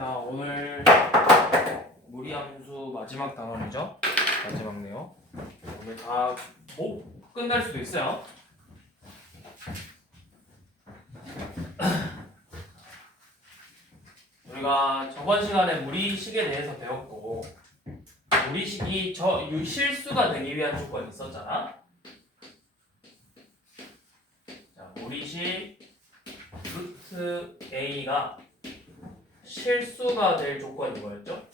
반갑습니다. 오늘 무리함수 마지막 단원이죠? 마지막네요. 오늘 다 못 끝날 수도 있어요. 우리가 저번 시간에 무리식에 대해서 배웠고, 무리식이 실수가 되기 위한 조건이 있었잖아. 자, 무리식 루트 a가 실수가 될 조건이 뭐였죠?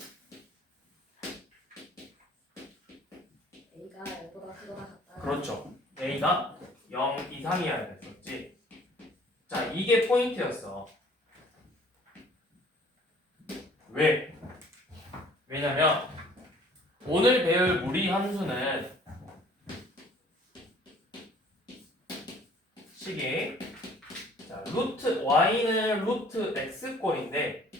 A가 0보다 크거나 같다. 그렇죠. a가 0 이상이어야 됐었지. 자, 이게 포인트였어. 왜? 왜냐면 오늘 배울 무리 함수는 식이 자, 루트 y는 루트 x꼴인데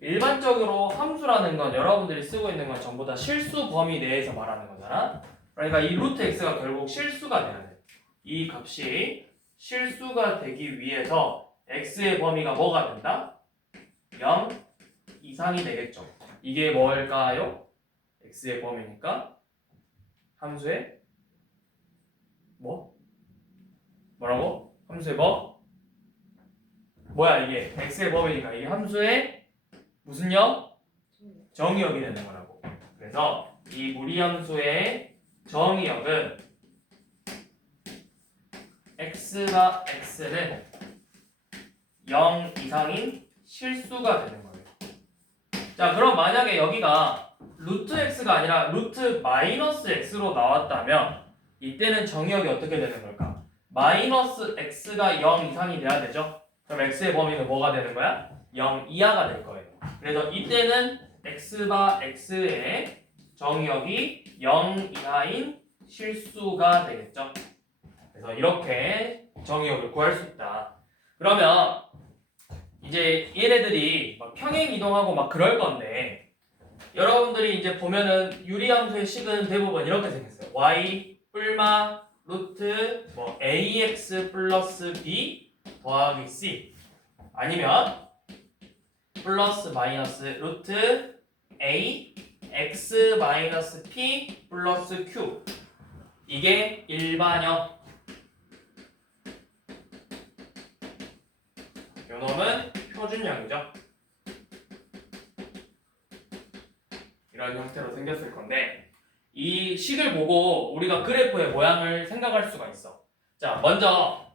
일반적으로 함수라는 건 여러분들이 쓰고 있는 건 전부 다 실수 범위 내에서 말하는 거잖아. 그러니까 이 루트 x가 결국 실수가 돼야 돼. 이 값이 실수가 되기 위해서 x의 범위가 뭐가 된다? 0 이상이 되겠죠. 이게 뭘까요? x의 범위니까 함수의 뭐라고? 함수의 뭐야 이게? x의 범위니까 이게 함수의 무슨 역? 정의역이 되는 거라고. 그래서 이 무리함수의 정의역은 x가 x는 0 이상인 실수가 되는 거예요. 자, 그럼 만약에 여기가 루트 x가 아니라 루트 마이너스 x로 나왔다면 이때는 정의역이 어떻게 되는 걸까? 마이너스 x가 0 이상이 돼야 되죠? 그럼 x의 범위는 뭐가 되는 거야? 0 이하가 될 거예요. 그래서 이때는 x바 x의 정의역이 0 이하인 실수가 되겠죠? 그래서 이렇게 정의역을 구할 수 있다. 그러면 이제 얘네들이 막 평행 이동하고 막 그럴 건데 여러분들이 이제 보면은 유리함수의 식은 대부분 이렇게 생겼어요. y 뿔마 루트 ax 플러스 b 더하기 c 아니면 플러스 마이너스 루트 a x 마이너스 p 플러스 q 이게 일반형. 요놈은 표준형이죠. 이런 형태로 생겼을 건데 이 식을 보고 우리가 그래프의 모양을 생각할 수가 있어. 자, 먼저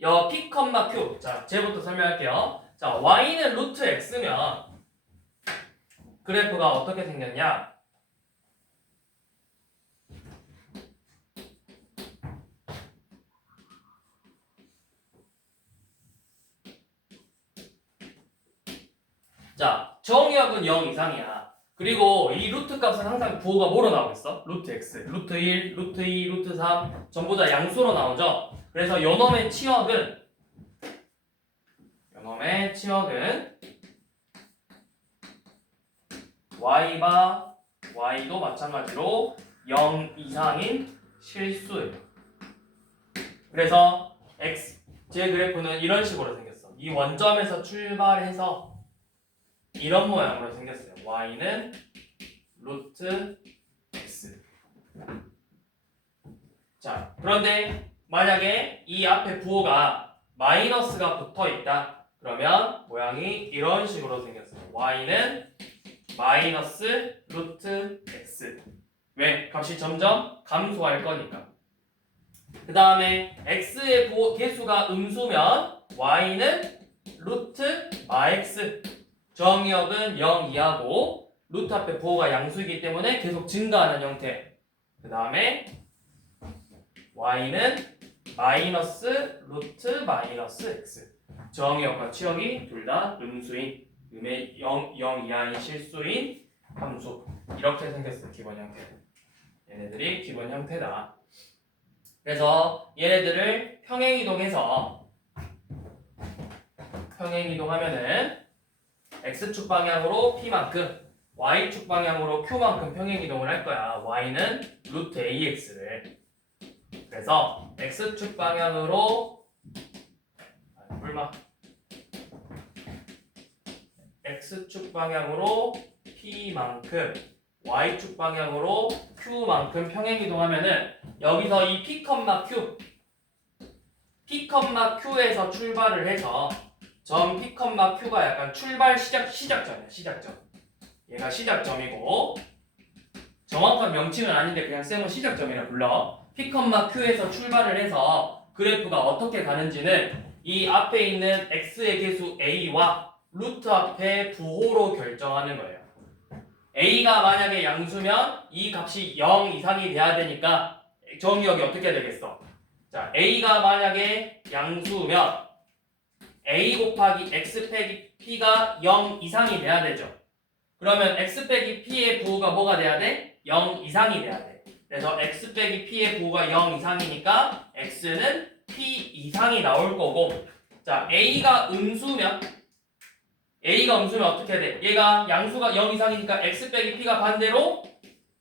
여 p, q 자, 쟤부터 설명할게요. 자, y는 루트 x면 그래프가 어떻게 생겼냐? 자, 정의역은 0 이상이야. 그리고 이 루트 값은 항상 부호가 뭐로 나오겠어? 루트 x, 루트 1, 루트 2, 루트 3 전부 다 양수로 나오죠? 그래서 요놈의 치역은 y바 y도 마찬가지로 0 이상인 실수예요. 그래서 제 그래프는 이런 식으로 생겼어. 이 원점에서 출발해서 이런 모양으로 생겼어요. y는 루트 x. 자, 그런데 만약에 이 앞에 부호가 마이너스가 붙어 있다. 그러면 모양이 이런 식으로 생겼어요. y는 마이너스 루트 x. 왜? 값이 점점 감소할 거니까. 그 다음에 x의 개수가 음수면 y는 루트 마x. 정의역은 0 이하고 루트 앞에 부호가 양수이기 때문에 계속 증가하는 형태. 그 다음에 y는 마이너스 루트 마이너스 x. 정의역과 치역이 둘 다 음수인 음의 0 이하인 실수인 함수. 이렇게 생겼어요. 기본 형태. 얘네들이 기본 형태다. 그래서 얘네들을 평행이동하면은 x축 방향으로 p만큼 y축 방향으로 q만큼 평행이동을 할 거야. y는 루트 ax를. 그래서 x축 방향으로 x축 방향으로 p만큼 y축 방향으로 q만큼 평행이동하면은 여기서 이 P,Q에서 출발을 해서 점 P,Q가 약간 출발 시작점이야. 시작점. 얘가 시작점이고 정확한 명칭은 아닌데 그냥 쌤은 시작점이라 불러. P,Q에서 출발을 해서 그래프가 어떻게 가는지는 이 앞에 있는 x의 계수 a와 루트 앞에 부호로 결정하는 거예요. a가 만약에 양수면 이 값이 0 이상이 돼야 되니까 정의역이 어떻게 되겠어? 자, a가 만약에 양수면 a 곱하기 x 빼기 p가 0 이상이 돼야 되죠. 그러면 x 빼기 p의 부호가 뭐가 돼야 돼? 0 이상이 돼야 돼. 그래서 x 빼기 p의 부호가 0 이상이니까 x는 p 이상이 나올 거고, 자, a가 음수면 어떻게 돼? 얘가 양수가 0 이상이니까 x 빼기 p가 반대로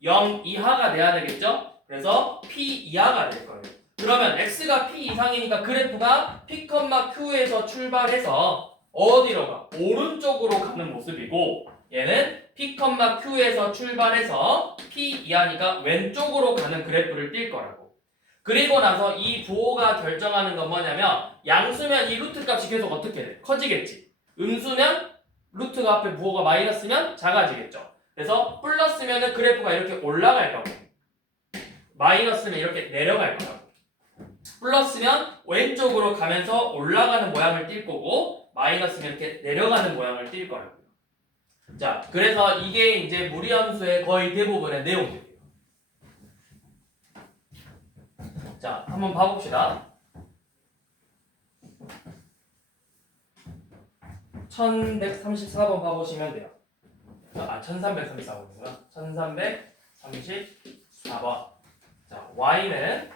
0 이하가 돼야 되겠죠? 그래서 p 이하가 될 거예요. 그러면 x가 p 이상이니까 그래프가 P,Q에서 출발해서 어디로 가? 오른쪽으로 가는 모습이고, 얘는 P,Q에서 출발해서 P 이하니까 왼쪽으로 가는 그래프를 띌 거라고. 그리고 나서 이 부호가 결정하는 건 뭐냐면 양수면 이 루트 값이 계속 어떻게 돼? 커지겠지. 음수면 루트가 앞에 부호가 마이너스면 작아지겠죠. 그래서 플러스면은 그래프가 이렇게 올라갈 거고 마이너스면 이렇게 내려갈 거라고. 플러스면 왼쪽으로 가면서 올라가는 모양을 띌 거고 마이너스면 이렇게 내려가는 모양을 띌 거라고요. 자, 그래서 이게 이제 무리함수의 거의 대부분의 내용들이에요. 자, 한번 봐봅시다. 1134번 봐보시면 돼요. 1334번이구나. 1334번. 자, y는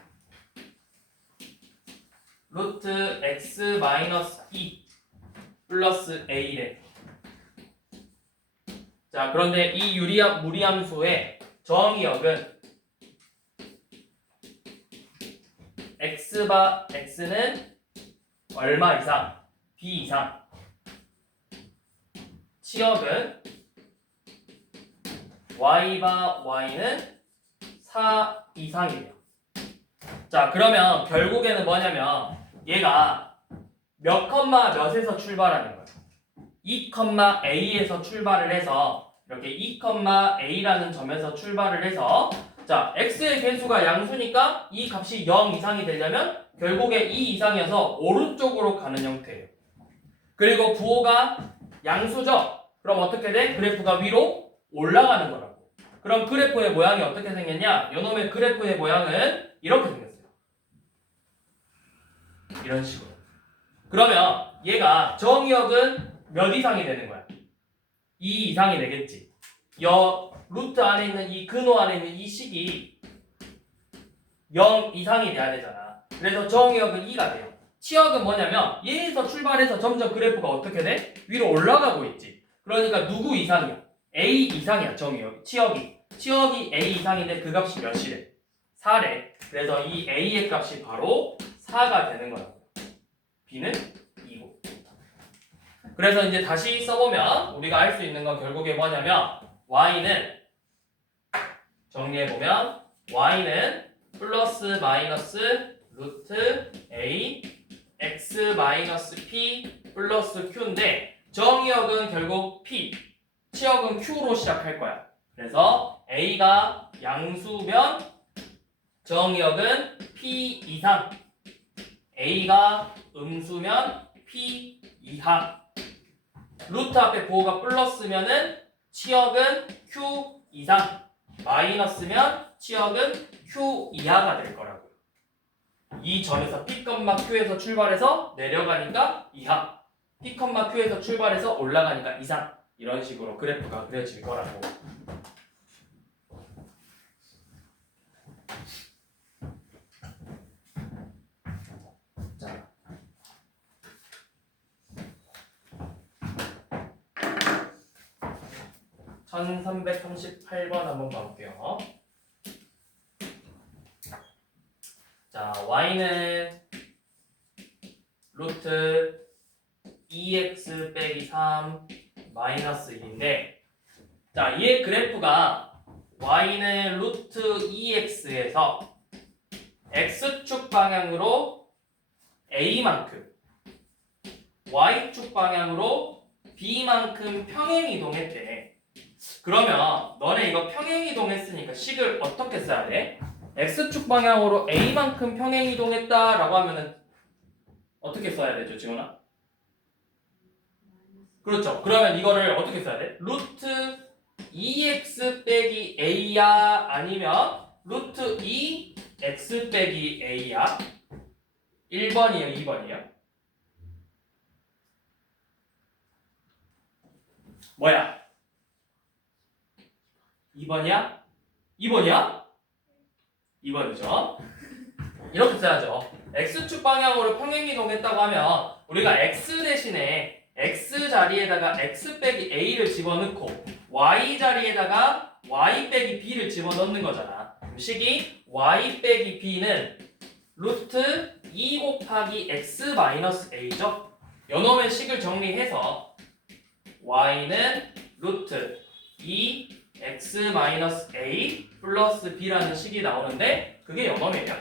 루트 x 마이너스 2 플러스 a래. 자, 그런데 이 무리함수의 정의역은 x는 얼마 이상, b 이상. 치역은 y는 4 이상이에요. 자, 그러면 결국에는 뭐냐면 얘가 몇 컴마 몇에서 출발하는 거예요. 2,a에서 출발을 해서 이렇게 2,a라는 점에서 출발을 해서 자, x의 개수가 양수니까 이 값이 0 이상이 되려면 결국에 2 이상이어서 오른쪽으로 가는 형태예요. 그리고 부호가 양수죠? 그럼 어떻게 돼? 그래프가 위로 올라가는 거라고. 그럼 그래프의 모양이 어떻게 생겼냐? 요놈의 그래프의 모양은 이렇게 생겼어요. 이런 식으로. 그러면 얘가 정의역은 몇 이상이 되는 거야? 2 이상이 되겠지. 루트 안에 있는 이 근호 안에 있는 이 식이 0 이상이 돼야 되잖아. 그래서 정의역은 2가 돼요. 치역은 뭐냐면 얘에서 출발해서 점점 그래프가 어떻게 돼? 위로 올라가고 있지. 그러니까 누구 이상이야? a 이상이야. 정의역. 치역이 a 이상인데 그 값이 몇이래? 4래. 그래서 이 a의 값이 바로 4가 되는 거야. b는 2고. 그래서 이제 다시 써보면 우리가 알 수 있는 건 결국에 뭐냐면 y는 정리해보면 y는 플러스 마이너스 루트 a x 마이너스 p 플러스 q인데 정의역은 결국 p, 치역은 q로 시작할 거야. 그래서 a가 양수면 정의역은 p 이상, a가 음수면 p 이하. 루트 앞에 부호가 플러스면은 치역은 q 이상, 마이너스면 치역은 q 이하가 될 거라고요. 이 점에서 P,Q에서 출발해서 내려가니까 이하, P,Q에서 출발해서 올라가니까 이상. 이런 식으로 그래프가 그려질 거라고. 자, (1338번) 한번 봐볼게요. 자, y는 루트 2x 빼기 3 마이너스 1인데 자, 얘 그래프가 y는 루트 2x에서 x축 방향으로 a만큼 y축 방향으로 b만큼 평행이동했대. 그러면 너네 이거 평행이동했으니까 식을 어떻게 써야 돼? x축 방향으로 a만큼 평행이동했다라고 하면은 어떻게 써야 되죠, 지훈아? 그렇죠. 그러면 이거를 어떻게 써야 돼? 루트 2x 빼기 a야 아니면 루트 2x 빼기 a야? 1번이에요, 2번이에요? 뭐야? 2번이야? 2번이야? 2번이죠. 이렇게 써야죠. x축 방향으로 평행이동했다고 하면 우리가 x 대신에 x 자리에다가 x 빼기 a를 집어넣고 y 자리에다가 y 빼기 b를 집어넣는 거잖아. 그럼 식이 y 빼기 b는 루트 2 곱하기 x 마이너스 a죠. 요놈의 식을 정리해서 y는 루트 2x 마이너스 a 플러스 b라는 식이 나오는데 그게 요놈이에요.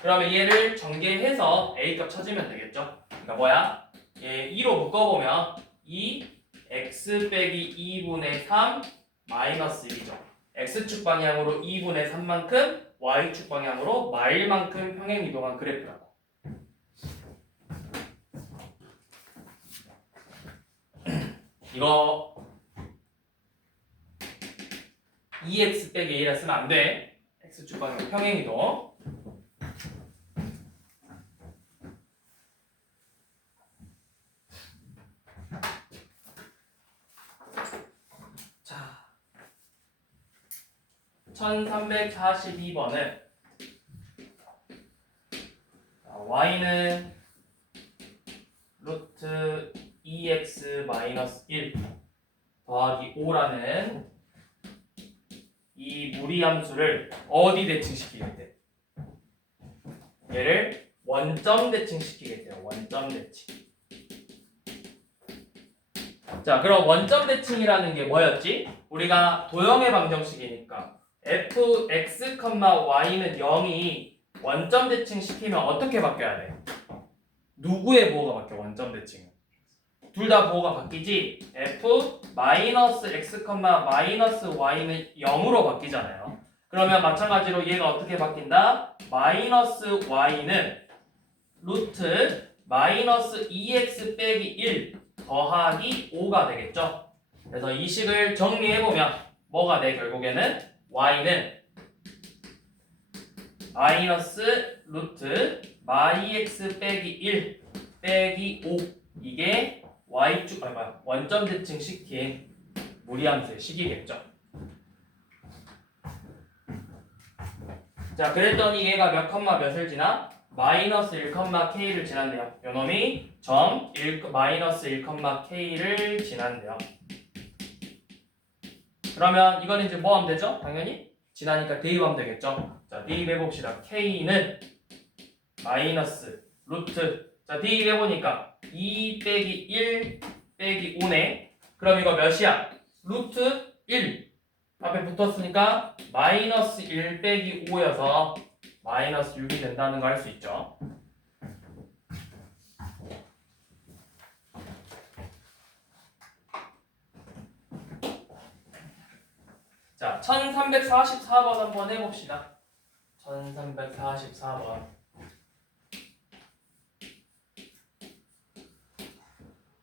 그러면 얘를 전개해서 a 값 찾으면 되겠죠. 그러니까 뭐야? 얘 2로 묶어보면 2x 빼기 2분의 3 마이너스 1이죠. x축 방향으로 2분의 3만큼 y축 방향으로 마일만큼 평행이동한 그래프라고. 이거 2x 빼기 a라 쓰면 안 돼. x축 방향 평행이동. 자, 1342번은 y는 루트 2x 마이너스 1 더하기 5라는 이 무리함수를 어디 대칭시키겠대? 얘를 원점 대칭시키겠대요. 원점 대칭. 자, 그럼 원점 대칭이라는 게 뭐였지? 우리가 도형의 방정식이니까 fx, y는 0이 원점 대칭시키면 어떻게 바뀌어야 돼? 누구의 부호가 바뀌어? 원점 대칭은 둘 다 부호가 바뀌지. f 마이너스 x, 마이너스 y는 0으로 바뀌잖아요. 그러면 마찬가지로 얘가 어떻게 바뀐다? 마이너스 y는 루트 마이너스 2x 빼기 1 더하기 5가 되겠죠. 그래서 이 식을 정리해보면 뭐가 돼? 결국에는 y는 마이너스 루트 마이 x 빼기 1 빼기 5 이게 y축 원점 대칭 시킨 무리함수의 식이겠죠. 자, 그랬더니 얘가 몇 컴마 몇을 지나? 마이너스 1, k를 지난대요. 요놈이 점 1, 마이너스 1, k를 지난대요. 그러면 이거는 이제 뭐 하면 되죠? 당연히 지나니까 대입하면 되겠죠. 자, 대입해봅시다. k는 마이너스 루트, 자, 대입해보니까 2 빼기 1 빼기 5네. 그럼 이거 몇이야? 루트 1 앞에 붙었으니까 마이너스 1 빼기 5여서 마이너스 6이 된다는 거 알 수 있죠. 자, 1344번 한번 해봅시다. 1344번.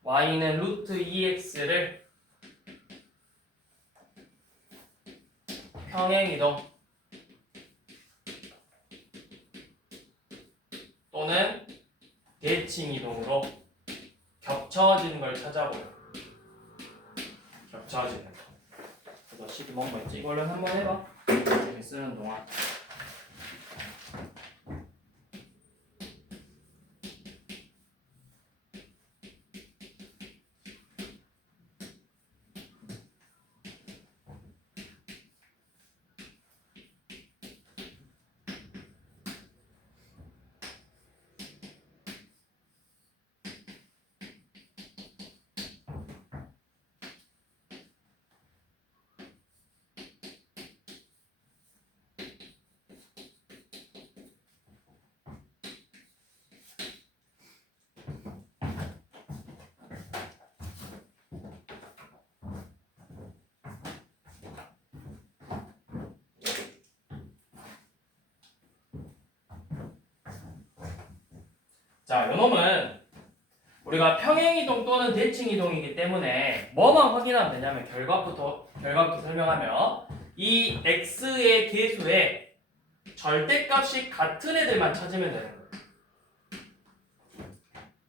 y는 루트 2x를 평행이동 또는 대칭이동으로 겹쳐지는 걸 찾아보려. 겹쳐지는 거. 그래서 식이 뭔가 있지? 이걸로 한번 해봐. 쓰는 동안. 자, 요놈은 우리가 평행이동 또는 대칭이동이기 때문에 뭐만 확인하면 되냐면 결과부터 설명하면 이 x의 계수에 절대값이 같은 애들만 찾으면 되는 거예요.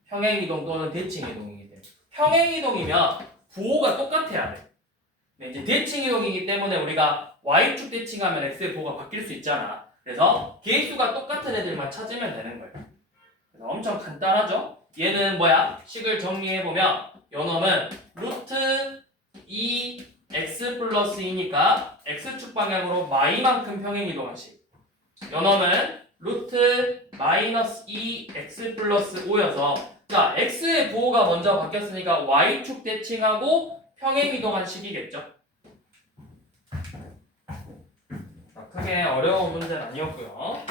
평행이동 또는 대칭이동이기 때문에 평행이동이면 부호가 똑같아야 돼. 근데 이제 대칭이동이기 때문에 우리가 y축 대칭하면 x의 부호가 바뀔 수 있잖아. 그래서 계수가 똑같은 애들만 찾으면 되는 거예요. 그래서 엄청 간단하죠? 얘는 뭐야? 식을 정리해보면 요놈은 루트 2x 플러스 2니까 x축 방향으로 마이만큼 평행이동한 식. 요놈은 루트 마이너스 2x 플러스 5여서 자, x의 부호가 먼저 바뀌었으니까 y축 대칭하고 평행이동한 식이겠죠? 자, 크게 어려운 문제는 아니었고요.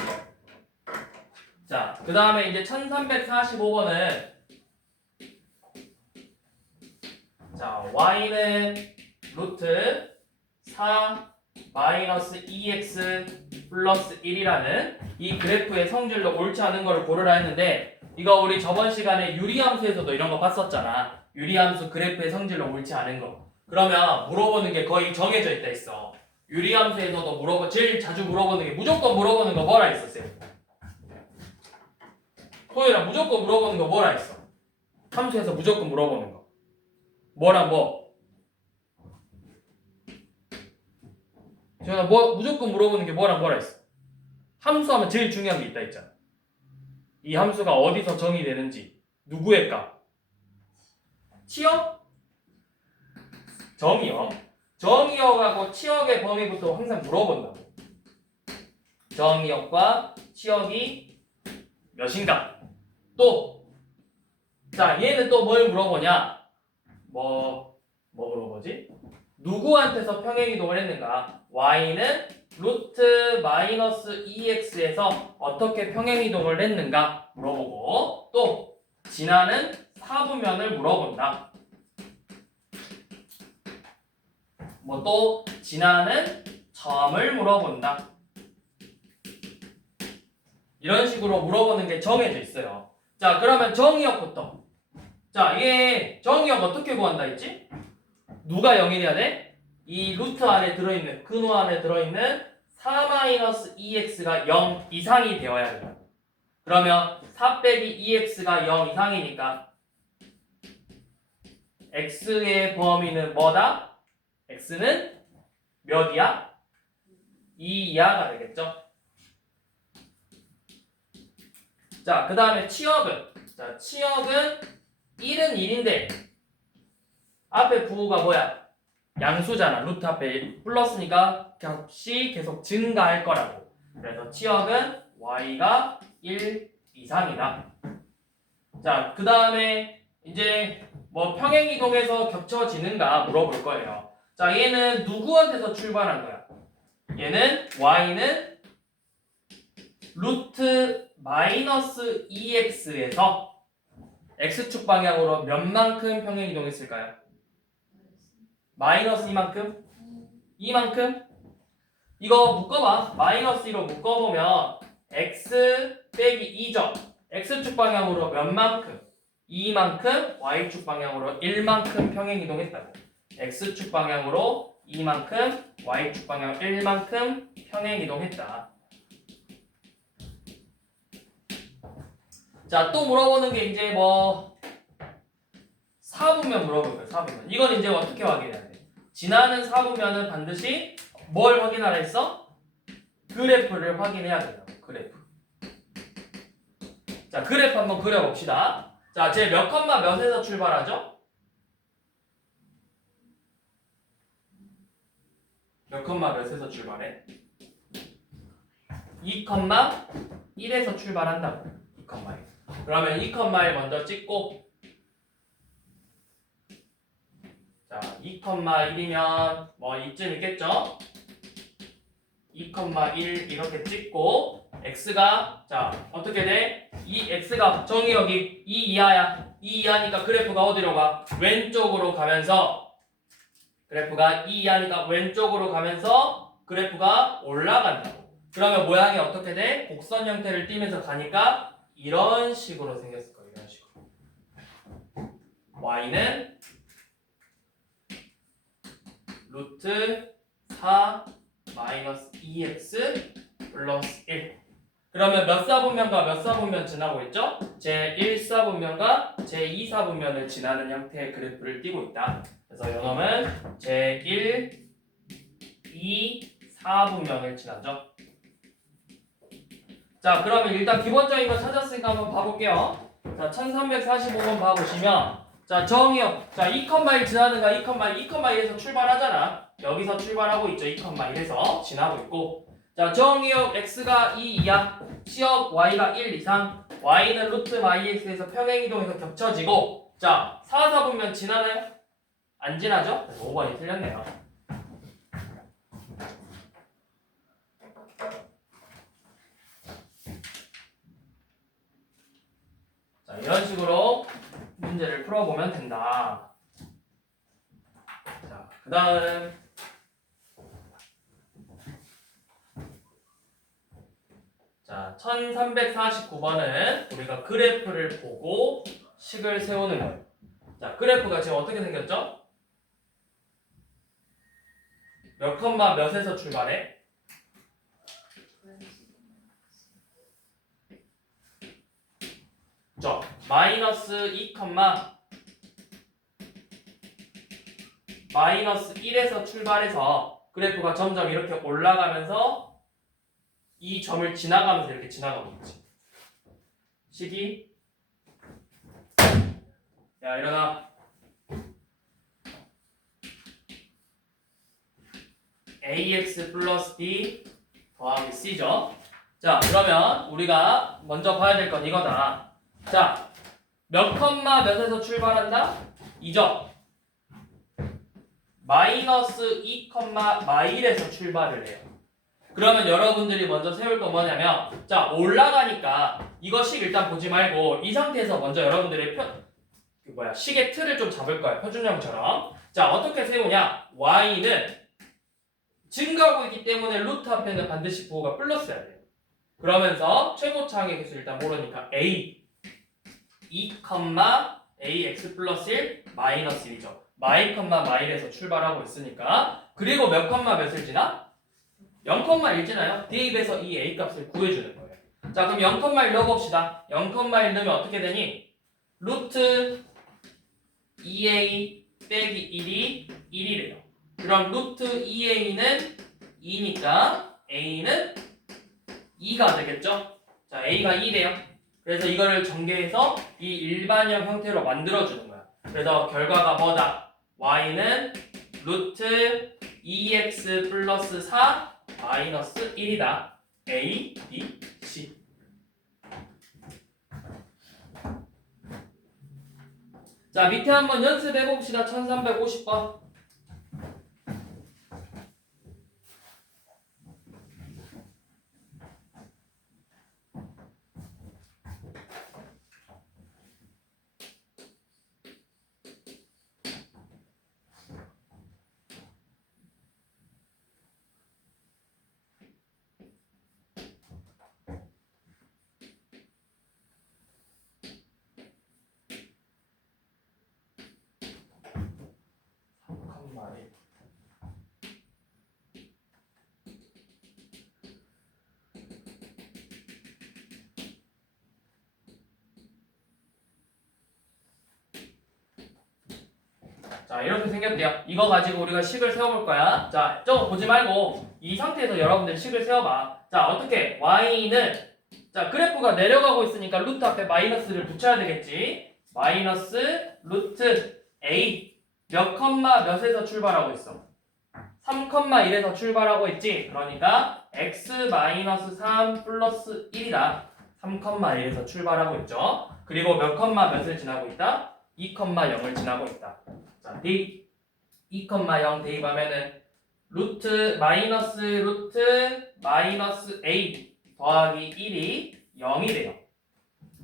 자, 그 다음에 이제 1345번은 자, y는 루트 4 마이너스 2x 플러스 1이라는 이 그래프의 성질로 옳지 않은 거를 고르라 했는데 이거 우리 저번 시간에 유리함수에서도 이런 거 봤었잖아. 유리함수 그래프의 성질로 옳지 않은 거. 그러면 물어보는 게 거의 정해져 있다 했어. 유리함수에서도 제일 자주 물어보는 게 무조건 물어보는 거 뭐라 했었어요? 토요일에 무조건 물어보는 거 뭐라 했어? 함수에서 무조건 물어보는 거. 뭐랑 뭐? 지현아 무조건 물어보는 게 뭐랑 뭐라 했어? 함수하면 제일 중요한 게 있다 했잖아. 이 함수가 어디서 정의되는지, 누구의 값? 치역? 정의역. 정의역하고 치역의 범위부터 항상 물어본다고. 정의역과 치역이 몇인가? 또, 자, 얘는 또 뭘 물어보냐? 뭐 물어보지? 누구한테서 평행이동을 했는가? y는 루트 마이너스 2x에서 어떻게 평행이동을 했는가 물어보고 또 지나는 사부면을 물어본다. 뭐 또 지나는 점을 물어본다. 이런 식으로 물어보는 게 정해져 있어요. 자, 그러면 정의역부터. 자, 얘 정의역 어떻게 구한다 했지? 누가 0이 돼야 돼? 이 루트 안에 들어있는 근호 안에 들어있는 4-2x가 0 이상이 되어야 돼요. 그러면 4 빼기 2x가 0 이상이니까 x의 범위는 뭐다? x는 몇이야? 2 이하가 되겠죠? 자, 그 다음에 치역은 자, 치역은 1은 1인데 앞에 부호가 뭐야? 양수잖아. 루트 앞에 플러스니까 값이 계속 증가할 거라고. 그래서 치역은 y가 1 이상이다. 자, 그 다음에 이제 뭐 평행이동에서 겹쳐지는가 물어볼 거예요. 자, 얘는 누구한테서 출발한 거야? 얘는 y는 루트 마이너스 2x에서 x축 방향으로 몇만큼 평행이동했을까요? 마이너스 이만큼? 이만큼? 이거 묶어봐. 마이너스 2로 묶어보면 x 빼기 2점 x축 방향으로 몇만큼? 2만큼 y축 방향으로 1만큼 평행이동했다고. x축 방향으로 2만큼 y축 방향 1만큼 평행이동했다. 자, 또 물어보는 게 이제 뭐 사분면 물어볼 거예요. 사분면. 이건 이제 어떻게 확인해야 돼? 지나는 사분면은 반드시 뭘 확인하라 했어? 그래프를 확인해야 돼요. 그래프. 자, 그래프 한번 그려봅시다. 자, 제 몇 컴마 몇에서 출발하죠? 몇 컴마 몇에서 출발해? 2 컴마 1에서 출발한다고. 2 컴마 1. 그러면 2 컴마 1 먼저 찍고 자, 2 컴마 1이면 뭐 이쯤 있겠죠? 2 컴마 1 이렇게 찍고 x가 자, 어떻게 돼? 이 x가 정의역이 2 이하야. 2 이하니까 그래프가 어디로 가? 왼쪽으로 가면서 그래프가 2 이하니까 왼쪽으로 가면서 그래프가 올라간다고. 그러면 모양이 어떻게 돼? 곡선 형태를 띠면서 가니까 이런 식으로 생겼을 거예요. 이런 식으로. y는 루트 4 마이너스 2x 플러스 1. 그러면 몇 사분면과 몇 사분면 지나고 있죠? 제1사분면과 제2사분면을 지나는 형태의 그래프를 띄고 있다. 그래서 요놈은 제1, 2, 4분면을 지나죠. 자, 그러면 일단 기본적인 거 찾았으니까 한번 봐볼게요. 자, 1345번 봐보시면 자, 정의요. 자, 2,1 지나는가 2,1에서 출발하잖아. 여기서 출발하고 있죠. 2,1에서 지나고 있고. 자, 정의역 x가 2 이하, 시역 y가 1 이상, y는 루트 x에서 평행이동해서 겹쳐지고. 자, 4, 4분면 지나나요? 안 지나죠? 5번이 틀렸네요. 자, 이런 식으로 문제를 풀어보면 된다. 자, 그 다음 자, 1349번은 우리가 그래프를 보고 식을 세우는 거예요. 자, 그래프가 지금 어떻게 생겼죠? 몇 컴마 몇에서 출발해? 저 마이너스 2 컴마 마이너스 1에서 출발해서 그래프가 점점 이렇게 올라가면서 이 점을 지나가면서 이렇게 지나가고 있지. 식이 야 일어나. ax 플러스 b 더하기 c죠. 자, 그러면 우리가 먼저 봐야 될 건 이거다. 자, 몇 컴마 몇에서 출발한다? 2죠. 마이너스 2 컴마 마일에서 출발을 해요. 그러면 여러분들이 먼저 세울 건 뭐냐면, 자, 올라가니까 이것식 일단 보지 말고 이 상태에서 먼저 여러분들의 식의 틀을 좀 잡을 거예요. 표준형처럼. 자, 어떻게 세우냐? y는 증가하고 있기 때문에 루트 앞에는 반드시 부호가 플러스여야 돼요. 그러면서 최고차항의 개수 일단 모르니까 a 2, ax 플러스 1 마이너스 1이죠. 마이 컴마 마일에서 출발하고 있으니까. 그리고 몇 컴마 몇을 지나? 0,1 지나요? 대입해서 이 a 값을 구해주는 거예요. 자, 그럼 0,1 넣어봅시다. 0,1 넣으면 어떻게 되니? 루트 2a 빼기 1이 1이래요. 그럼 루트 2a는 2니까 a는 2가 되겠죠? 자, a가 2래요. 그래서 이거를 전개해서 이 일반형 형태로 만들어주는 거야. 그래서 결과가 뭐다? y는 루트 2x 플러스 4 마이너스 1이다. a, b, c. 자, 밑에 한번 연습해봅시다. 1350번. 자, 이렇게 생겼대요. 이거 가지고 우리가 식을 세워볼 거야. 자, 저거 보지 말고 이 상태에서 여러분들 식을 세워봐. 자, 어떻게? y는 자, 그래프가 내려가고 있으니까 루트 앞에 마이너스를 붙여야 되겠지. 마이너스 루트 a 몇 컴마 몇에서 출발하고 있어? 3,1에서 출발하고 있지. 그러니까 x 마이너스 3 플러스 1이다. 3,1에서 출발하고 있죠. 그리고 몇 컴마 몇을 지나고 있다? 2,0을 지나고 있다. 자, 대입 2,0 대입하면은 루트 마이너스 a 더하기 1이 0이 돼요.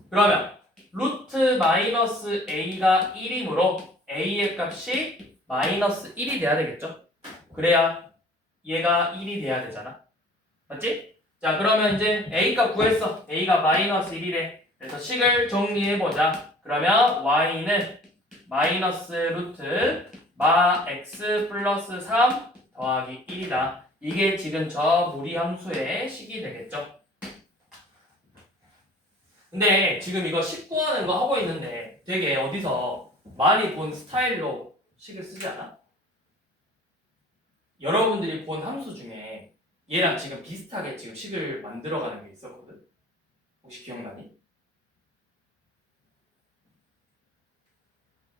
그러면 루트 마이너스 a가 1이므로 a의 값이 마이너스 1이 돼야 되겠죠? 그래야 얘가 1이 돼야 되잖아. 맞지? 자, 그러면 이제 a 값 구했어. a가 마이너스 1이래. 그래서 식을 정리해보자. 그러면 y는 마이너스 루트 마 x 플러스 3 더하기 1이다. 이게 지금 저 무리함수의 식이 되겠죠. 근데 지금 이거 식 구하는 거 하고 있는데 되게 어디서 많이 본 스타일로 식을 쓰지 않아? 여러분들이 본 함수 중에 얘랑 지금 비슷하게 지금 식을 만들어가는 게 있었거든. 혹시 기억나니?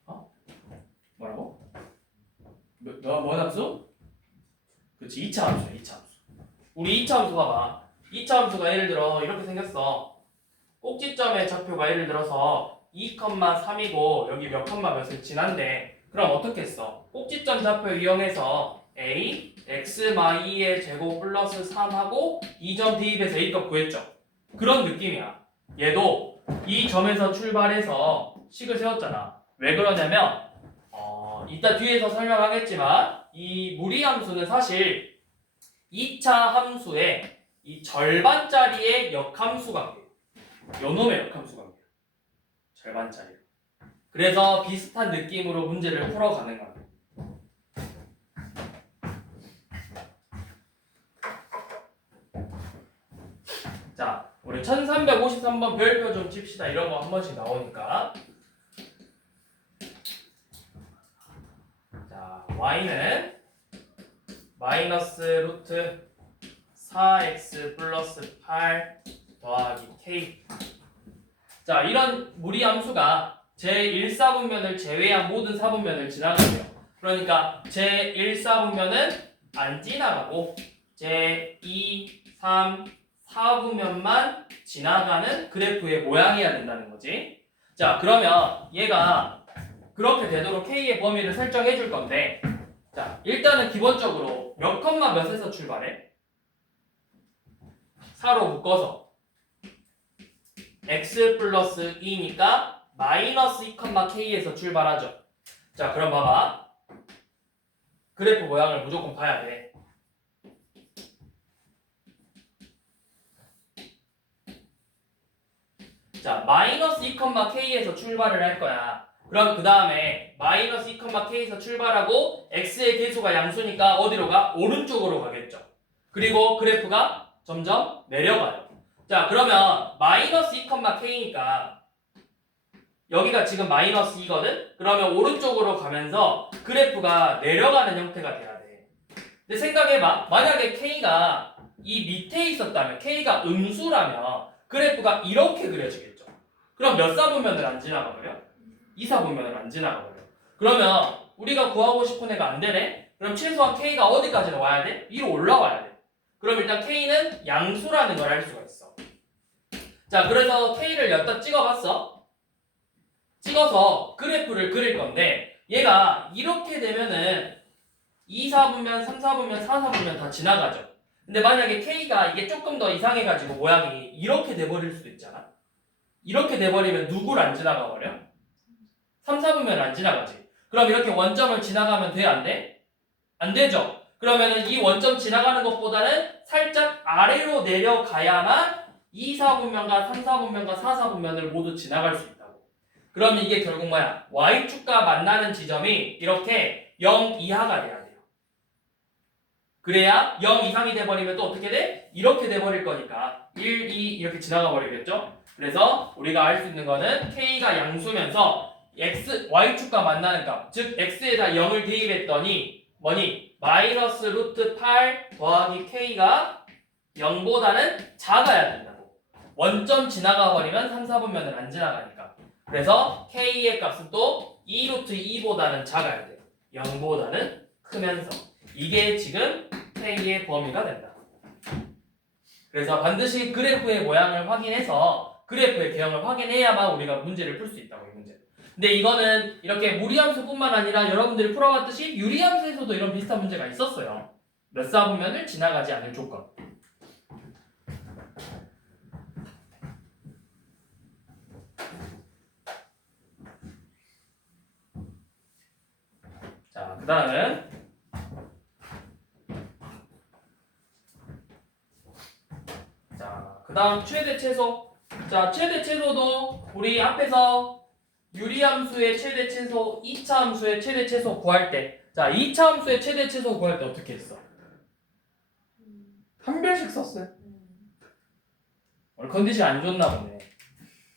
어? 뭐라고? 뭔 함수? 그치, 2차 함수야, 2차 함수. 우리 2차 함수 봐봐. 2차 함수가 예를 들어 이렇게 생겼어. 꼭지점의 좌표가 예를 들어서 2,3이고 여기 몇 컴마 몇을 지난데 그럼 어떻게 써? 꼭지점 좌표 이용해서 a x-2의 제곱 플러스 3하고 2점 대입해서 a값 구했죠. 그런 느낌이야. 얘도 이 점에서 출발해서 식을 세웠잖아. 왜 그러냐면 이따 뒤에서 설명하겠지만 이 무리함수는 사실 2차 함수의 이 절반짜리의 역함수 관계, 요놈의 역함수 관계, 절반짜리. 그래서 비슷한 느낌으로 문제를 풀어가는 거야. 자, 우리 1353번 별표 좀 칩시다. 이런 거 한 번씩 나오니까. 자, y는 마이너스 루트 4x 플러스 8 더하기 k. 자, 이런 무리함수가 제1사분면을 제외한 모든 사분면을 지나가요. 그러니까 제1사분면은 안 지나가고 제2, 3, 4분면만 지나가는 그래프의 모양이어야 된다는 거지. 자, 그러면 얘가 그렇게 되도록 k의 범위를 설정해 줄 건데, 자, 일단은 기본적으로 몇 컴마 몇에서 출발해? 4로 묶어서 x 플러스 2니까 마이너스 2,k에서 출발하죠. 자, 그럼 봐봐. 그래프 모양을 무조건 봐야 돼. 자, 마이너스 2,k에서 출발을 할 거야. 그럼 그 다음에 마이너스 2,k에서 출발하고 x의 계수가 양수니까 어디로 가? 오른쪽으로 가겠죠. 그리고 그래프가 점점 내려가요. 자, 그러면 마이너스 2,k니까 여기가 지금 마이너스 2거든? 그러면 오른쪽으로 가면서 그래프가 내려가는 형태가 돼야 돼. 근데 생각해봐. 만약에 k가 이 밑에 있었다면, k가 음수라면 그래프가 이렇게 그려지겠죠. 그럼 몇 사분면을 안 지나가 버려? 2사분면을 안 지나가 버려. 그러면 우리가 구하고 싶은 애가 안 되네? 그럼 최소한 k가 어디까지 와야 돼? 위로 올라와야 돼. 그럼 일단 k는 양수라는 걸 알 수가 있어. 자, 그래서 k를 여기다 찍어봤어. 찍어서 그래프를 그릴 건데 얘가 이렇게 되면은 2, 4분면, 3, 4분면, 4, 4분면 다 지나가죠. 근데 만약에 k가 이게 조금 더 이상해가지고 모양이 이렇게 돼버릴 수도 있잖아. 이렇게 돼버리면 누구를 안 지나가 버려? 3, 4분면 안 지나가지. 그럼 이렇게 원점을 지나가면 돼? 안 돼? 안 되죠. 그러면은 이 원점 지나가는 것보다는 살짝 아래로 내려가야만 2, 4분면과 3, 4분면과 4, 4분면을 모두 지나갈 수 있다고. 그러면 이게 결국 뭐야? y축과 만나는 지점이 이렇게 0 이하가 돼야 돼요. 그래야 0 이상이 돼버리면 또 어떻게 돼? 이렇게 돼버릴 거니까 1, 2 이렇게 지나가 버리겠죠? 그래서 우리가 알 수 있는 거는 k가 양수면서 y축과 만나는 값, 즉 x에다 0을 대입했더니 뭐니? 마이너스 루트 8 더하기 k가 0보다는 작아야 된다고. 원점 지나가 버리면 3, 4분면을 안 지나가니까. 그래서 k의 값은 또 2 루트 2보다는 작아야 돼요. 0보다는 크면서. 이게 지금 k의 범위가 된다. 그래서 반드시 그래프의 모양을 확인해서 그래프의 개형을 확인해야만 우리가 문제를 풀 수 있다고, 이 문제. 근데 이거는 이렇게 무리함수뿐만 아니라 여러분들이 풀어봤듯이 유리함수에서도 이런 비슷한 문제가 있었어요. 몇 사분면을 지나가지 않을 조건. 자, 그 다음은 그 다음 최대 최소. 자, 최대 최소도 우리 앞에서 유리함수의 최대 최소, 2차 함수의 최대 최소 구할 때, 자, 2차 함수의 최대 최소 구할 때 어떻게 했어? 한 별씩 썼어요. 오늘 컨디션 안 좋나 보네.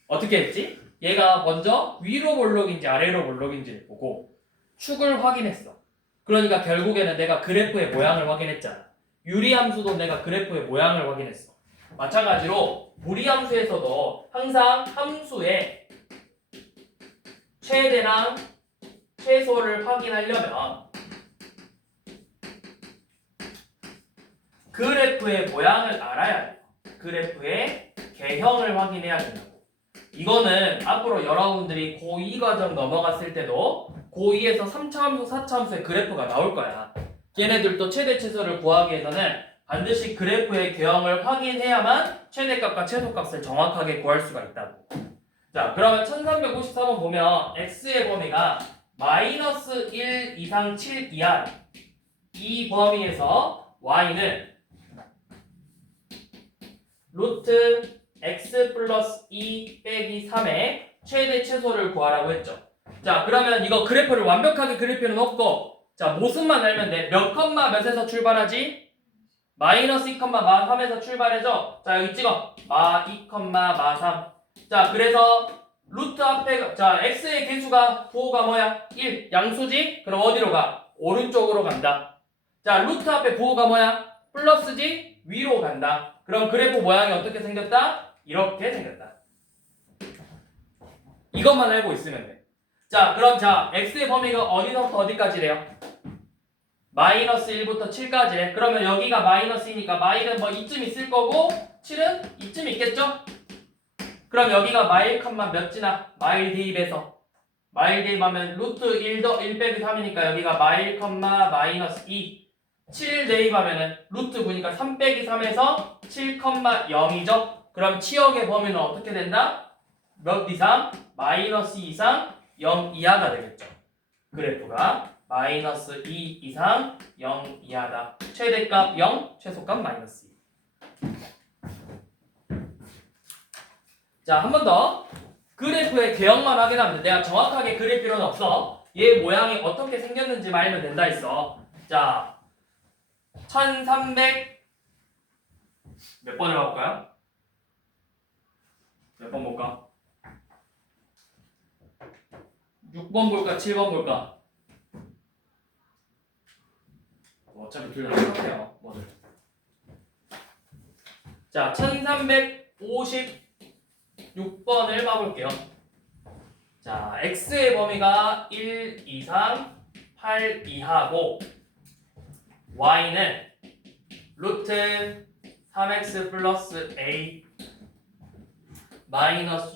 어떻게 했지? 얘가 먼저 위로 볼록인지 아래로 볼록인지를 보고 축을 확인했어. 그러니까 결국에는 내가 그래프의 모양을 확인했잖아. 유리함수도 내가 그래프의 모양을 확인했어. 마찬가지로 무리함수에서도 항상 함수의 최대랑 최소를 확인하려면 그래프의 모양을 알아야 돼요. 그래프의 개형을 확인해야 된다고. 이거는 앞으로 여러분들이 고2 과정 넘어갔을 때도 고2에서 3차 함수, 4차 함수의 그래프가 나올 거야. 얘네들도 최대 최소를 구하기 위해서는 반드시 그래프의 개형을 확인해야만 최대값과 최소값을 정확하게 구할 수가 있다고. 자, 그러면 1354번 보면 x의 범위가 마이너스 1 이상 7 이하 이 범위에서 y는 루트 x 플러스 2 빼기 3의 최대 최소를 구하라고 했죠. 자, 그러면 이거 그래프를 완벽하게 그릴 필요는 없고, 자, 모습만 알면 돼. 몇 컴마 몇에서 출발하지? 마이너스 2 컴마 마 3에서 출발해줘. 자, 여기 찍어. 마 2 컴마 마 3. 자, 그래서 루트 앞에, 자, x의 개수가 부호가 뭐야? 1. 양수지? 그럼 어디로 가? 오른쪽으로 간다. 자, 루트 앞에 부호가 뭐야? 플러스지? 위로 간다. 그럼 그래프 모양이 어떻게 생겼다? 이렇게 생겼다. 이것만 알고 있으면 돼. 자, 그럼 자, x의 범위가 어디서부터 어디까지래요? 마이너스 1부터 7까지래. 그러면 여기가 마이너스이니까 마일은 뭐 이쯤 있을 거고 7은 이쯤 있겠죠? 그럼 여기가 마일 컴마 몇 지나? 마일 대입해서 마일 대입하면 루트 1 빼기 3이니까 여기가 마일 컴마 마이너스 2. 7 대입하면은 루트 보니까 3 빼기 3에서 7 컴마 0이죠? 그럼 치역의 범위는 어떻게 된다? 몇 이상? 마이너스 2 이상 0 이하가 되겠죠. 그래프가 마이너스 2 이상 0 이하다. 최대값 0, 최소값 마이너스 2. 자, 한 번 더. 그래프의 개형만 확인하면 돼. 내가 정확하게 그릴 필요는 없어. 얘 모양이 어떻게 생겼는지 알면 된다 했어. 자, 1300 몇 번을 가볼까요? 몇 번 볼까? 6번 볼까? 7번 볼까? 어차피 둘 다 똑같아요. 뭐들. 자, 1356번을 봐볼게요. 자, x의 범위가 1 이상 8 이하고 y는 루트 3x 플러스 a 마이너스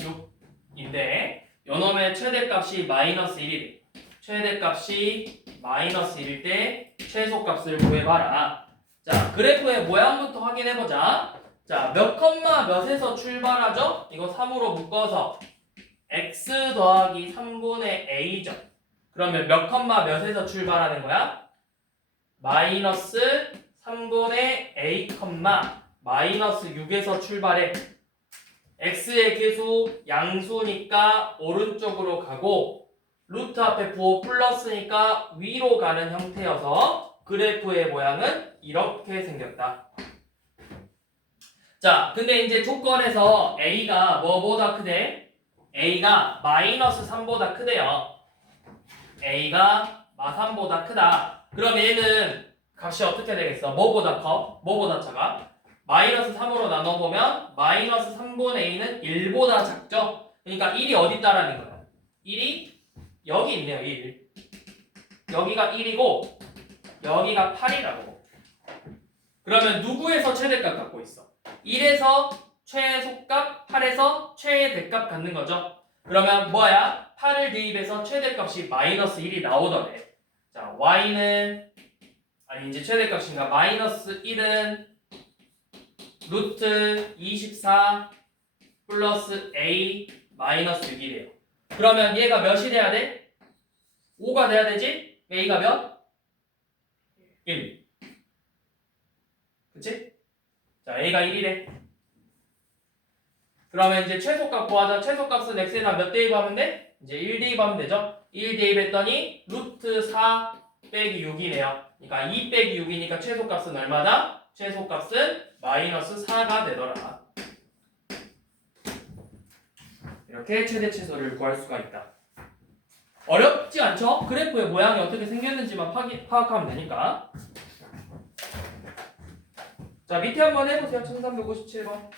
6인데 요놈의 최대값이 마이너스 1이래. 최대값이 마이너스 1일 때 최소값을 구해봐라. 자, 그래프의 모양부터 확인해보자. 자, 몇 컴마 몇에서 출발하죠? 이거 3으로 묶어서 x 더하기 3분의 a죠. 그러면 몇 컴마 몇에서 출발하는 거야? 마이너스 3분의 a 컴마 마이너스 6에서 출발해. x의 개수 양수니까 오른쪽으로 가고 루트 앞에 부호 플러스니까 위로 가는 형태여서 그래프의 모양은 이렇게 생겼다. 자, 근데 이제 조건에서 a가 뭐보다 크대? a가 마이너스 3보다 크대요. a가 마3보다 크다. 그럼 얘는 값이 어떻게 되겠어? 뭐보다 커? 뭐보다 작아? 마이너스 3으로 나눠보면 마이너스 3분의 a는 1보다 작죠? 그러니까 1이 어디 있다라는 거야? 1이 여기 있네요. 1. 여기가 1이고 여기가 8이라고. 그러면 누구에서 최대값 갖고 있어? 1에서 최소값, 8에서 최대값 갖는 거죠. 그러면 뭐야? 8을 대입해서 최대값이 마이너스 1이 나오더래. 자, y는 아니 이제 최대값인가? 마이너스 1은 루트 24 플러스 a 마이너스 6이래요. 그러면 얘가 몇이 돼야 돼? 5가 돼야 되지? a가 몇? 1. 그치? 자, a가 1이래. 그러면 이제 최소값 구하자. 최소값은 x에다 몇 대입하면 돼? 이제 1 대입하면 되죠. 1 대입했더니 루트 4 빼기 6이네요. 그러니까 2 빼기 6이니까 최소값은 얼마다? 최소값은 마이너스 4가 되더라. 이렇게 최대 최소를 구할 수가 있다. 어렵지 않죠? 그래프의 모양이 어떻게 생겼는지만 파악하면 되니까. 자, 밑에 한번 해보세요. 1357번.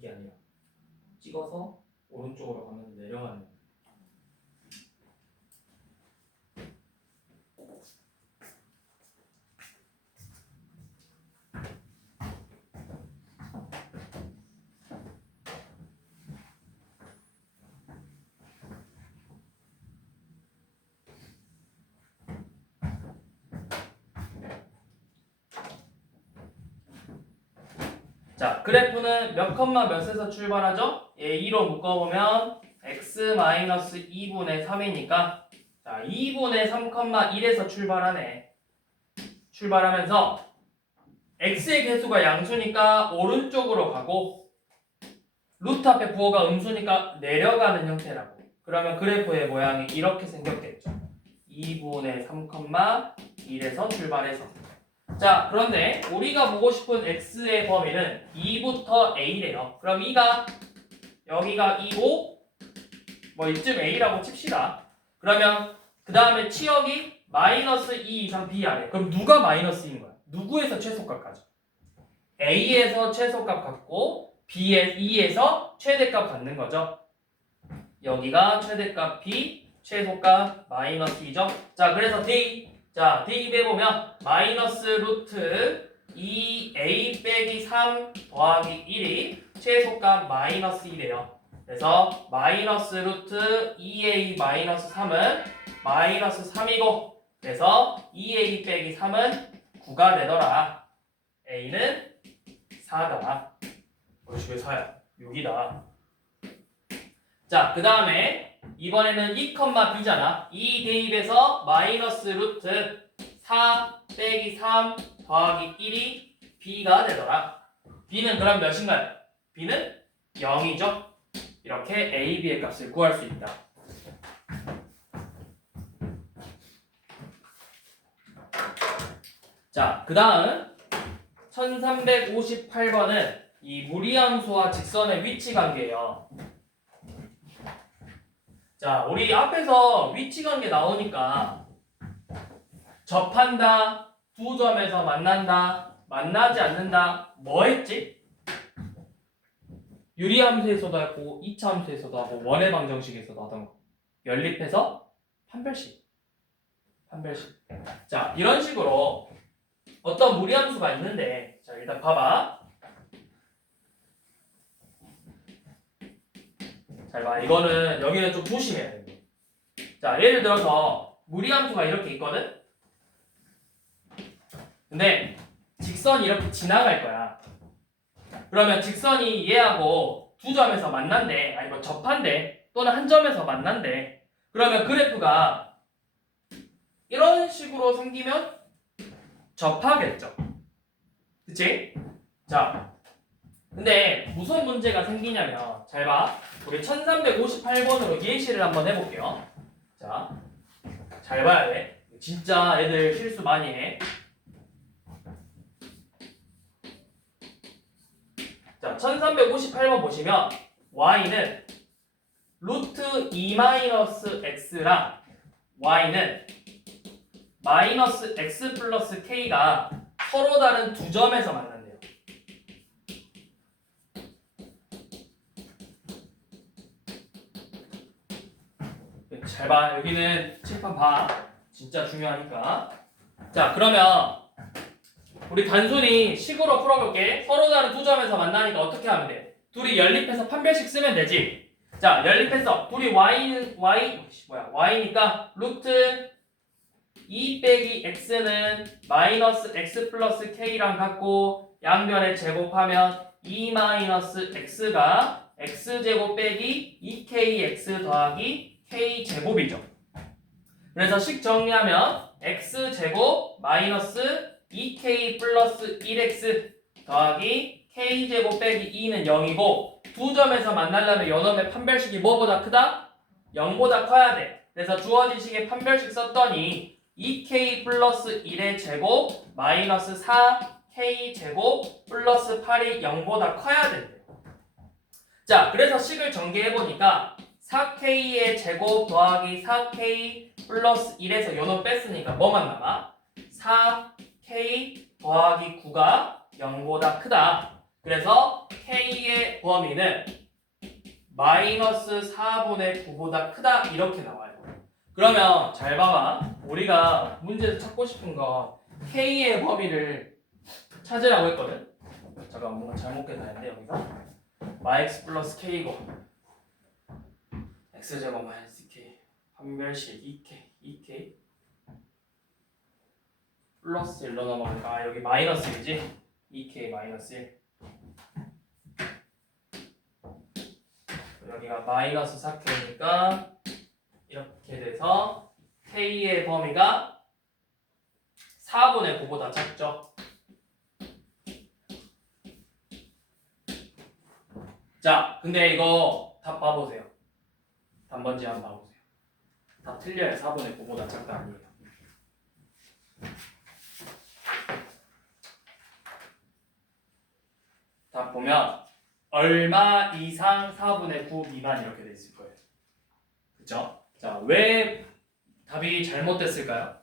이게 아니라 찍어서 오른쪽으로 가면 내려가는. 자, 그래프는 몇 컴마 몇에서 출발하죠? 예, 2로 묶어보면 x-2분의 3이니까 자, 2분의 3, 1에서 출발하네. 출발하면서 x의 개수가 양수니까 오른쪽으로 가고 루트 앞에 부호가 음수니까 내려가는 형태라고. 그러면 그래프의 모양이 이렇게 생겼겠죠. 2분의 3, 1에서 출발해서. 자, 그런데 우리가 보고 싶은 x의 범위는 2부터 a래요. 그럼 2가 여기가 2고 뭐 이쯤 a라고 칩시다. 그러면 그 다음에 치역이 마이너스 2 이상 b 아래. 그럼 누가 마이너스인 거야? 누구에서 최소값까지? a에서 최소값 갖고 b에 2에서 최대값 갖는 거죠. 여기가 최대값 b, 최소값 마이너스 2죠. 자, 그래서 d. 자, 대입해보면 마이너스 루트 2a 빼기 3 더하기 1이 최소값 마이너스 1이에요. 그래서 마이너스 루트 2a 마이너스 3은 마이너스 3이고 그래서 2a 빼기 3은 9가 되더라. a는 4다. 왜 4야? 6이다. 자, 그 다음에 이번에는 2,b잖아. 2 대입해서 마이너스 루트 4 빼기 3 더하기 1이 b가 되더라. b는 그럼 몇인가요? b는 0이죠. 이렇게 a, b의 값을 구할 수 있다. 자, 그 다음 1358번은 이 무리함수와 직선의 위치 관계예요. 자, 우리 앞에서 위치 관계 나오니까 접한다, 두 점에서 만난다, 만나지 않는다, 뭐 했지? 유리함수에서도 하고 2차 함수에서도 하고 원의 방정식에서도 하던 거. 연립해서 판별식. 자, 이런 식으로 어떤 무리함수가 있는데 자, 일단 봐봐. 잘 봐. 이거는 여기는 좀 조심해야 돼. 자, 예를 들어서 무리함수가 이렇게 있거든? 근데 직선이 이렇게 지나갈 거야. 그러면 직선이 얘하고 두 점에서 만난대, 아니 뭐 접한대, 또는 한 점에서 만난대. 그러면 그래프가 이런 식으로 생기면 접하겠죠. 그치? 자, 근데 무슨 문제가 생기냐면 잘 봐. 우리 1358번으로 예시를 한번 해볼게요. 자, 잘 봐야 돼. 진짜 애들 실수 많이 해. 자, 1358번 보시면 y는 루트 2-x랑 y는 마이너스 x 플러스 k가 서로 다른 두 점에서 만난대요. 잘 봐. 여기는 칠판 봐. 진짜 중요하니까. 자, 그러면 우리 단순히 식으로 풀어볼게. 서로 다른 두 점에서 만나니까 어떻게 하면 돼? 둘이 연립해서 판별식 쓰면 되지. 자, 연립해서 둘이 y니까 루트 2 빼기 x는 마이너스 x 플러스 k랑 같고 양변에 제곱하면 2 마이너스 x가 x제곱 빼기 2kx 더하기 k제곱이죠. 그래서 식 정리하면 x제곱 마이너스 2k 플러스 1x 더하기 k제곱 빼기 2는 0이고 두 점에서 만나려면 요놈의 판별식이 뭐보다 크다? 0보다 커야 돼. 그래서 주어진 식의 판별식 썼더니 2k 플러스 1의 제곱 마이너스 4k 제곱 플러스 8이 0보다 커야 된대요. 자, 그래서 식을 전개해보니까 4k의 제곱 더하기 4k 플러스 1에서 요놈 뺐으니까 뭐만 남아? 4k 더하기 9가 0보다 크다. 그래서 k의 범위는 마이너스 4분의 9보다 크다 이렇게 나와요. 그러면 잘 봐봐. 우리가 문제에서 찾고 싶은 거 k의 범위를 찾으라고 했거든. 잠깐 뭔가 잘못 계산했는데 여기서 마x 플러스 k고 x제곱 마이너스 k 판별식 2k 플러스 1로 넘어가니까 여기 마이너스 1이지? 2k 마이너스 1 여기가 마이너스 4k니까 이렇게 돼서 k의 범위가 4분의 9보다 작죠. 자, 근데 이거 답 봐보세요. 단번지 한번 봐보세요. 답 틀려요. 4분의 9보다 작다 아니에요. 답 보면 얼마 이상 4분의 9 미만 이렇게 돼 있을 거예요. 그쵸? 자, 왜 답이 잘못됐을까요?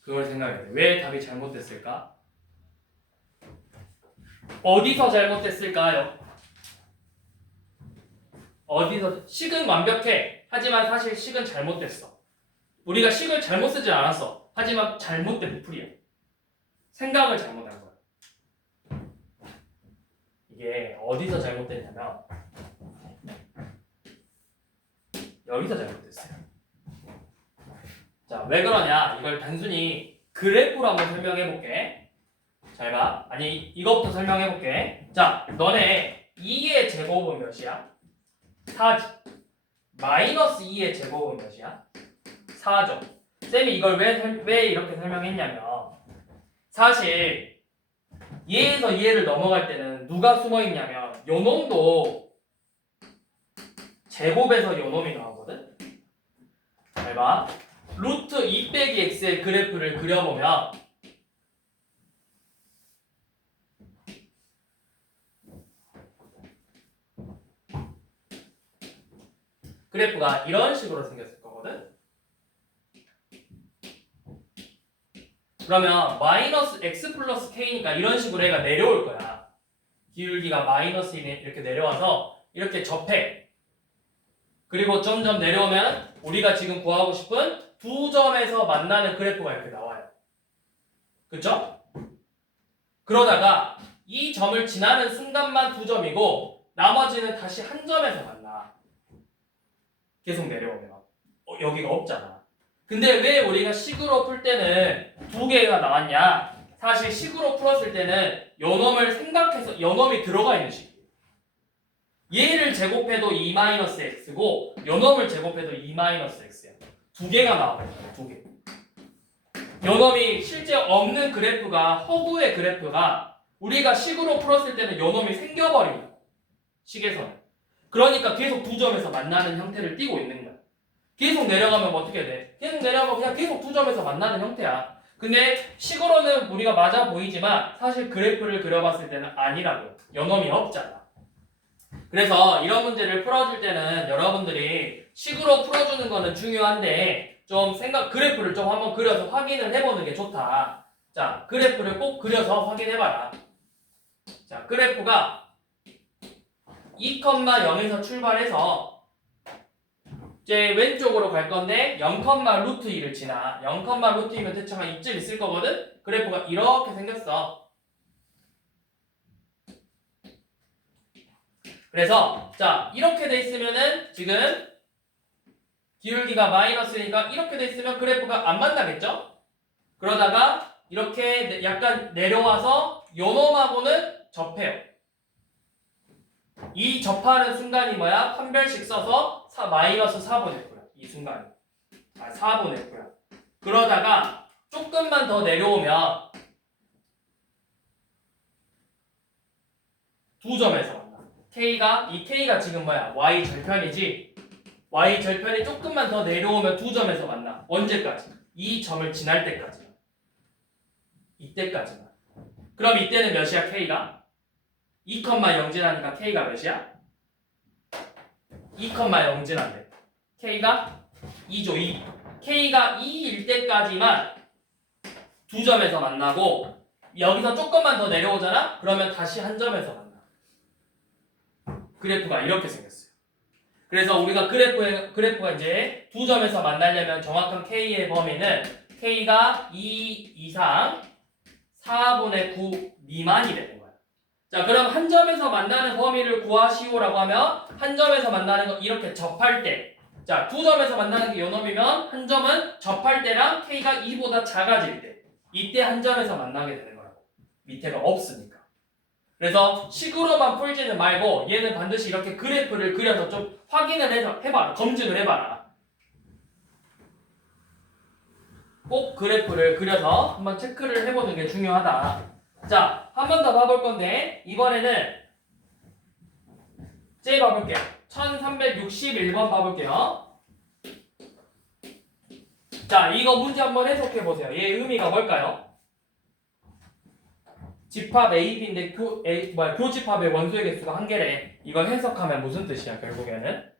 그걸 생각해야 돼. 왜 답이 잘못됐을까? 어디서 잘못됐을까요? 어디서? 식은 완벽해. 하지만 사실 식은 잘못됐어. 우리가 식을 잘못 쓰진 않았어. 하지만 잘못된 풀이야. 생각을 잘못한 거야. 이게 어디서 잘못됐냐면 여기서 잘못됐어요. 자, 왜 그러냐? 이걸 단순히 그래프로 한번 설명해 볼게. 잘 봐. 아니, 이것부터 설명해 볼게. 자, 너네 2의 제곱은 몇이야? 4지. 마이너스 2의 제곱은 몇이야? 4죠. 쌤이 이걸 왜 이렇게 설명했냐면 사실 얘에서 얘를 넘어갈 때는 누가 숨어 있냐면 요 놈도 제곱에서 요 놈이 나오거든. 잘 봐. 루트 2 빼기 x의 그래프를 그려보면 그래프가 이런 식으로 생겼을 거거든. 그러면 마이너스 x 플러스 k니까 이런 식으로 얘가 내려올 거야. 기울기가 마이너스 1이 이렇게 내려와서 이렇게 접해. 그리고 점점 내려오면 우리가 지금 구하고 싶은 두 점에서 만나는 그래프가 이렇게 나와요. 그쵸? 그러다가 이 점을 지나는 순간만 두 점이고 나머지는 다시 한 점에서 만나. 계속 내려오면 여기가 없잖아. 근데 왜 우리가 식으로 풀 때는 두 개가 나왔냐? 사실 식으로 풀었을 때는 요놈을 생각해서 요놈이 들어가 있는 식이에요. 얘를 제곱해도 2-x고 요놈을 제곱해도 2-x야. 두 개가 나와요. 두 개. 요놈이 실제 없는 그래프가 허구의 그래프가 우리가 식으로 풀었을 때는 요놈이 생겨버립니다. 식에서는. 그러니까 계속 두 점에서 만나는 형태를 띠고 있는 거야. 계속 내려가면 뭐 어떻게 돼? 계속 내려가면 그냥 계속 두 점에서 만나는 형태야. 근데 식으로는 우리가 맞아 보이지만 사실 그래프를 그려봤을 때는 아니라고. 요놈이 없잖아. 그래서 이런 문제를 풀어줄 때는 여러분들이 식으로 풀어주는 거는 중요한데 좀 그래프를 좀 한번 그려서 확인을 해보는 게 좋다. 자, 그래프를 꼭 그려서 확인해봐라. 자, 그래프가 2,0에서 출발해서 이제 왼쪽으로 갈 건데 0,√2를 지나. 0,√2면 대충 한 이쯤 있을 거거든? 그래프가 이렇게 생겼어. 그래서 자, 이렇게 돼 있으면은 지금 기울기가 마이너스니까 이렇게 돼 있으면 그래프가 안 만나겠죠? 그러다가 이렇게 약간 내려와서 요놈하고는 접해요. 이 접하는 순간이 뭐야? 판별식 써서 마이너스 4분의 9야. 이 순간이. 4분의 9야. 그러다가 조금만 더 내려오면 두 점에서 만나. 이 K가 지금 뭐야? Y 절편이지? Y 절편이 조금만 더 내려오면 두 점에서 만나. 언제까지? 이 점을 지날 때까지만. 이때까지만. 그럼 이때는 몇이야? K가? 2,0 지나니까 K가 몇이야? 2,0 지난대. K가 2죠. 2. K가 2일 때까지만 두 점에서 만나고 여기서 조금만 더 내려오잖아? 그러면 다시 한 점에서 만나. 그래프가 이렇게 생겼어요. 그래서 우리가 그래프가 이제 두 점에서 만나려면 정확한 K의 범위는 K가 2 이상 4분의 9 미만이 되는 거야. 자, 그럼 한 점에서 만나는 범위를 구하시오라고 하면 한 점에서 만나는 거 이렇게 접할 때, 자, 두 점에서 만나는 게 요 놈이면 한 점은 접할 때랑 K가 2보다 작아질 때, 이때 한 점에서 만나게 되는 거라고. 밑에가 없으니까. 그래서 식으로만 풀지는 말고 얘는 반드시 이렇게 그래프를 그려서 좀 확인을 해서 해봐라. 검증을 해봐라. 꼭 그래프를 그려서 한번 체크를 해보는 게 중요하다. 자, 한 번 더 봐볼 건데 이번에는 제 봐볼게요. 1361번 봐볼게요. 자, 이거 문제 한번 해석해보세요. 얘 의미가 뭘까요? 집합 A, B인데 교집합의 원소의 개수가 한 개래. 이걸 해석하면 무슨 뜻이야, 결국에는?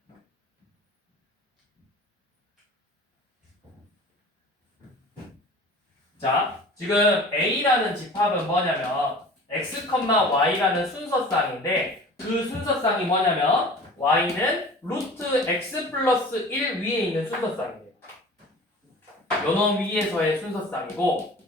자, 지금 A라는 집합은 뭐냐면 X, Y라는 순서쌍인데 그 순서쌍이 뭐냐면 Y는 루트 X 플러스 1 위에 있는 순서쌍이에요. 요놈 위에서의 순서쌍이고,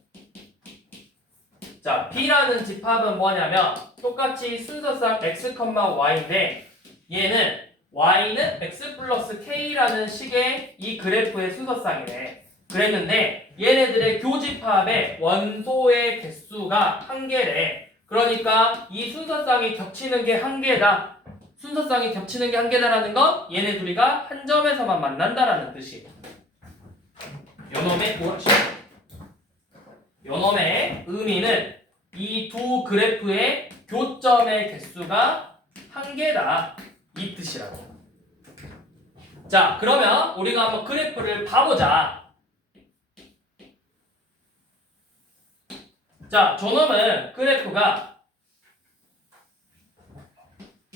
자, B라는 집합은 뭐냐면 똑같이 순서쌍 X, Y인데 얘는 Y는 X 플러스 K라는 식의 이 그래프의 순서쌍이래. 그랬는데 얘네들의 교집합의 원소의 개수가 한 개래. 그러니까 이 순서쌍이 겹치는 게 한 개다. 순서쌍이 겹치는 게 한 개다라는 건 얘네 둘이가 한 점에서만 만난다라는 뜻이에요. 요놈의 의미는 이 두 그래프의 교점의 개수가 한 개다. 이 뜻이라고. 자, 그러면 우리가 한번 그래프를 봐보자. 자, 저놈은 그래프가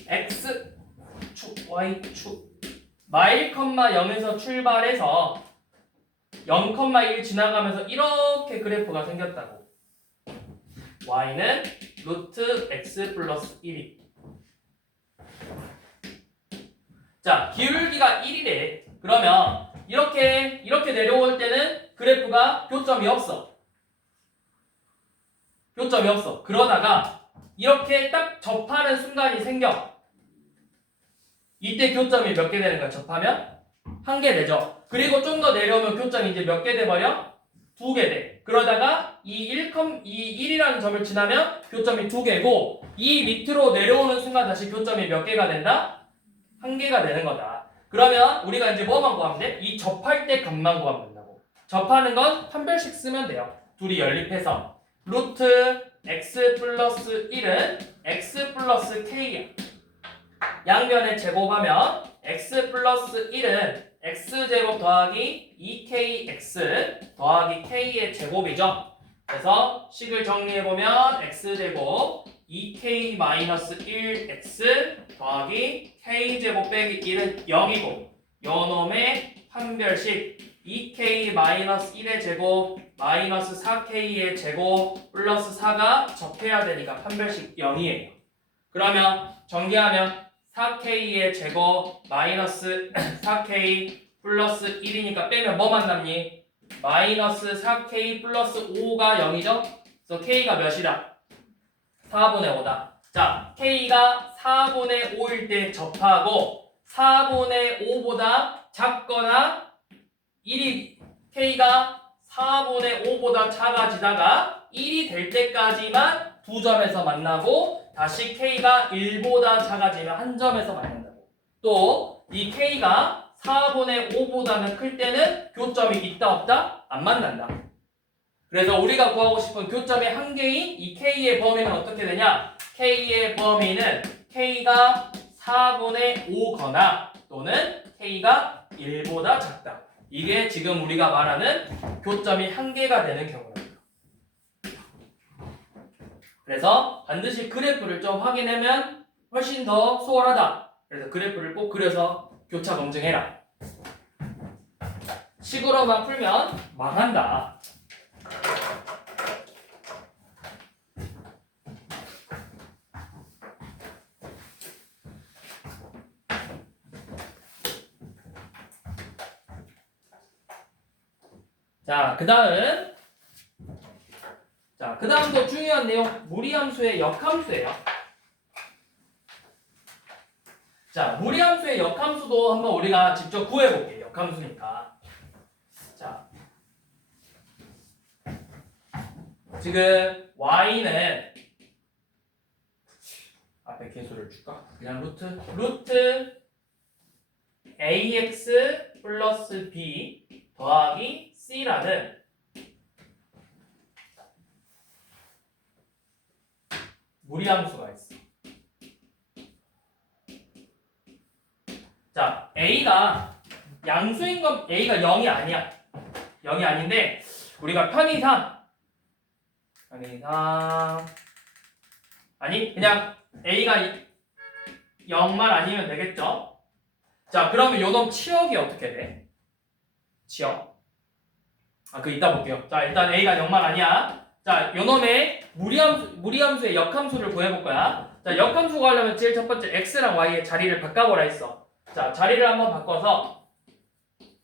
X축, Y축 마일, 0에서 출발해서 0,1 지나가면서 이렇게 그래프가 생겼다고. Y는 루트 X 플러스 1이. 자, 기울기가 1이래. 그러면 이렇게 내려올 때는 그래프가 교점이 없어. 교점이 없어. 그러다가 이렇게 딱 접하는 순간이 생겨. 이때 교점이 몇 개 되는 거야? 접하면? 한 개 되죠. 그리고 좀 더 내려오면 교점이 이제 몇 개 돼버려? 2개 돼. 그러다가 이 1이라는 점을 지나면 교점이 2개고 이 밑으로 내려오는 순간 다시 교점이 몇 개가 된다? 한 개가 되는 거다. 그러면 우리가 이제 뭐만 구하면 돼? 이 접할 때 값만 구하면 된다고. 접하는 건 판별식 쓰면 돼요. 둘이 연립해서 루트 x 플러스 1은 x 플러스 k야. 양변에 제곱하면 x 플러스 1은 x제곱 더하기 2kx 더하기 k의 제곱이죠. 그래서 식을 정리해보면 x제곱 2k-1x 더하기 k제곱 빼기 1은 0이고 요놈의 판별식 2k-1의 제곱 마이너스 4k의 제곱 플러스 4가 접해야 되니까 판별식 0이에요. 그러면 정리하면 4k의 제곱 마이너스 4k 플러스 1이니까 빼면 뭐만 남니? 마이너스 4k 플러스 5가 0이죠? 그래서 k가 몇이다? 4분의 5다. 자, k가 4분의 5일 때 접하고 4분의 5보다 작거나 1이 k가 4분의 5보다 작아지다가 1이 될 때까지만 두 점에서 만나고 다시 k가 1보다 작아지면 한 점에서 만난다고. 또 이 k가 4분의 5보다는 클 때는 교점이 있다 없다? 안 만난다. 그래서 우리가 구하고 싶은 교점의 한계인 이 k의 범위는 어떻게 되냐? k의 범위는 k가 4분의 5거나 또는 k가 1보다 작다. 이게 지금 우리가 말하는 교점이 한계가 되는 경우입니다. 그래서 반드시 그래프를 좀 확인하면 훨씬 더 수월하다. 그래서 그래프를 꼭 그려서 교차 검증해라. 식으로만 풀면 망한다. 자, 그 다음도 중요한 내용, 무리함수의 역함수예요. 자, 무리함수의 역함수도 한번 우리가 직접 구해볼게요. 역함수니까. 자, 지금 y는 앞에 개수를 줄까? 그냥 루트 ax 플러스 b 더하기 c라는 무리함수가 있어. 자, a가 양수인 건 a가 0이 아니야. 0이 아닌데 우리가 편의상 아니 그냥 a가 0만 아니면 되겠죠? 자, 그러면 요놈 치역이 어떻게 돼? 치역. 그 이따 볼게요. 자, 일단 a가 0만 아니야. 자, 요놈의 무리함수의 역함수를 구해볼 거야. 자, 역함수 구하려면 제일 첫 번째 x랑 y의 자리를 바꿔보라 했어. 자, 자리를 한번 바꿔서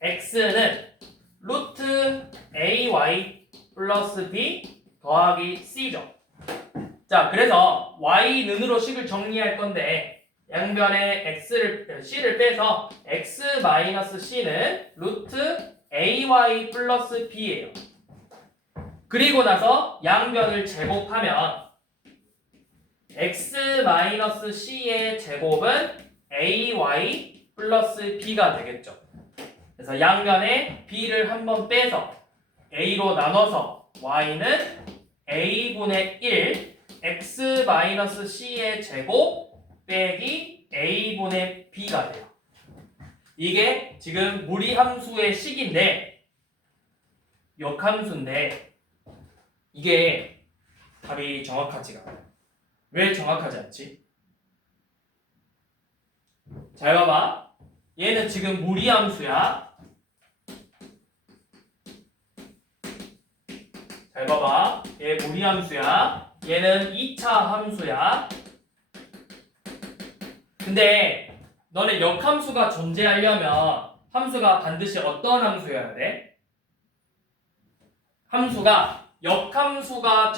x는 루트 ay 플러스 b 더하기 c죠. 자, 그래서 y는으로 식을 정리할 건데 양변에 c를 빼서 x-c는 루트 ay 플러스 b예요. 그리고 나서 양변을 제곱하면 x-c의 제곱은 ay 플러스 b가 되겠죠. 그래서 양변에 b를 한번 빼서 a로 나눠서 y는 a분의 1 x-c의 제곱 빼기 a분의 b가 돼요. 이게 지금 무리함수의 식인데 역함수인데 이게 답이 정확하지가 않아요. 왜 정확하지 않지? 잘 봐봐. 얘는 지금 무리함수야. 잘 봐봐. 얘 무리함수야. 얘는 2차 함수야. 근데 너네 역함수가 존재하려면 함수가 반드시 어떤 함수여야 돼? 역함수가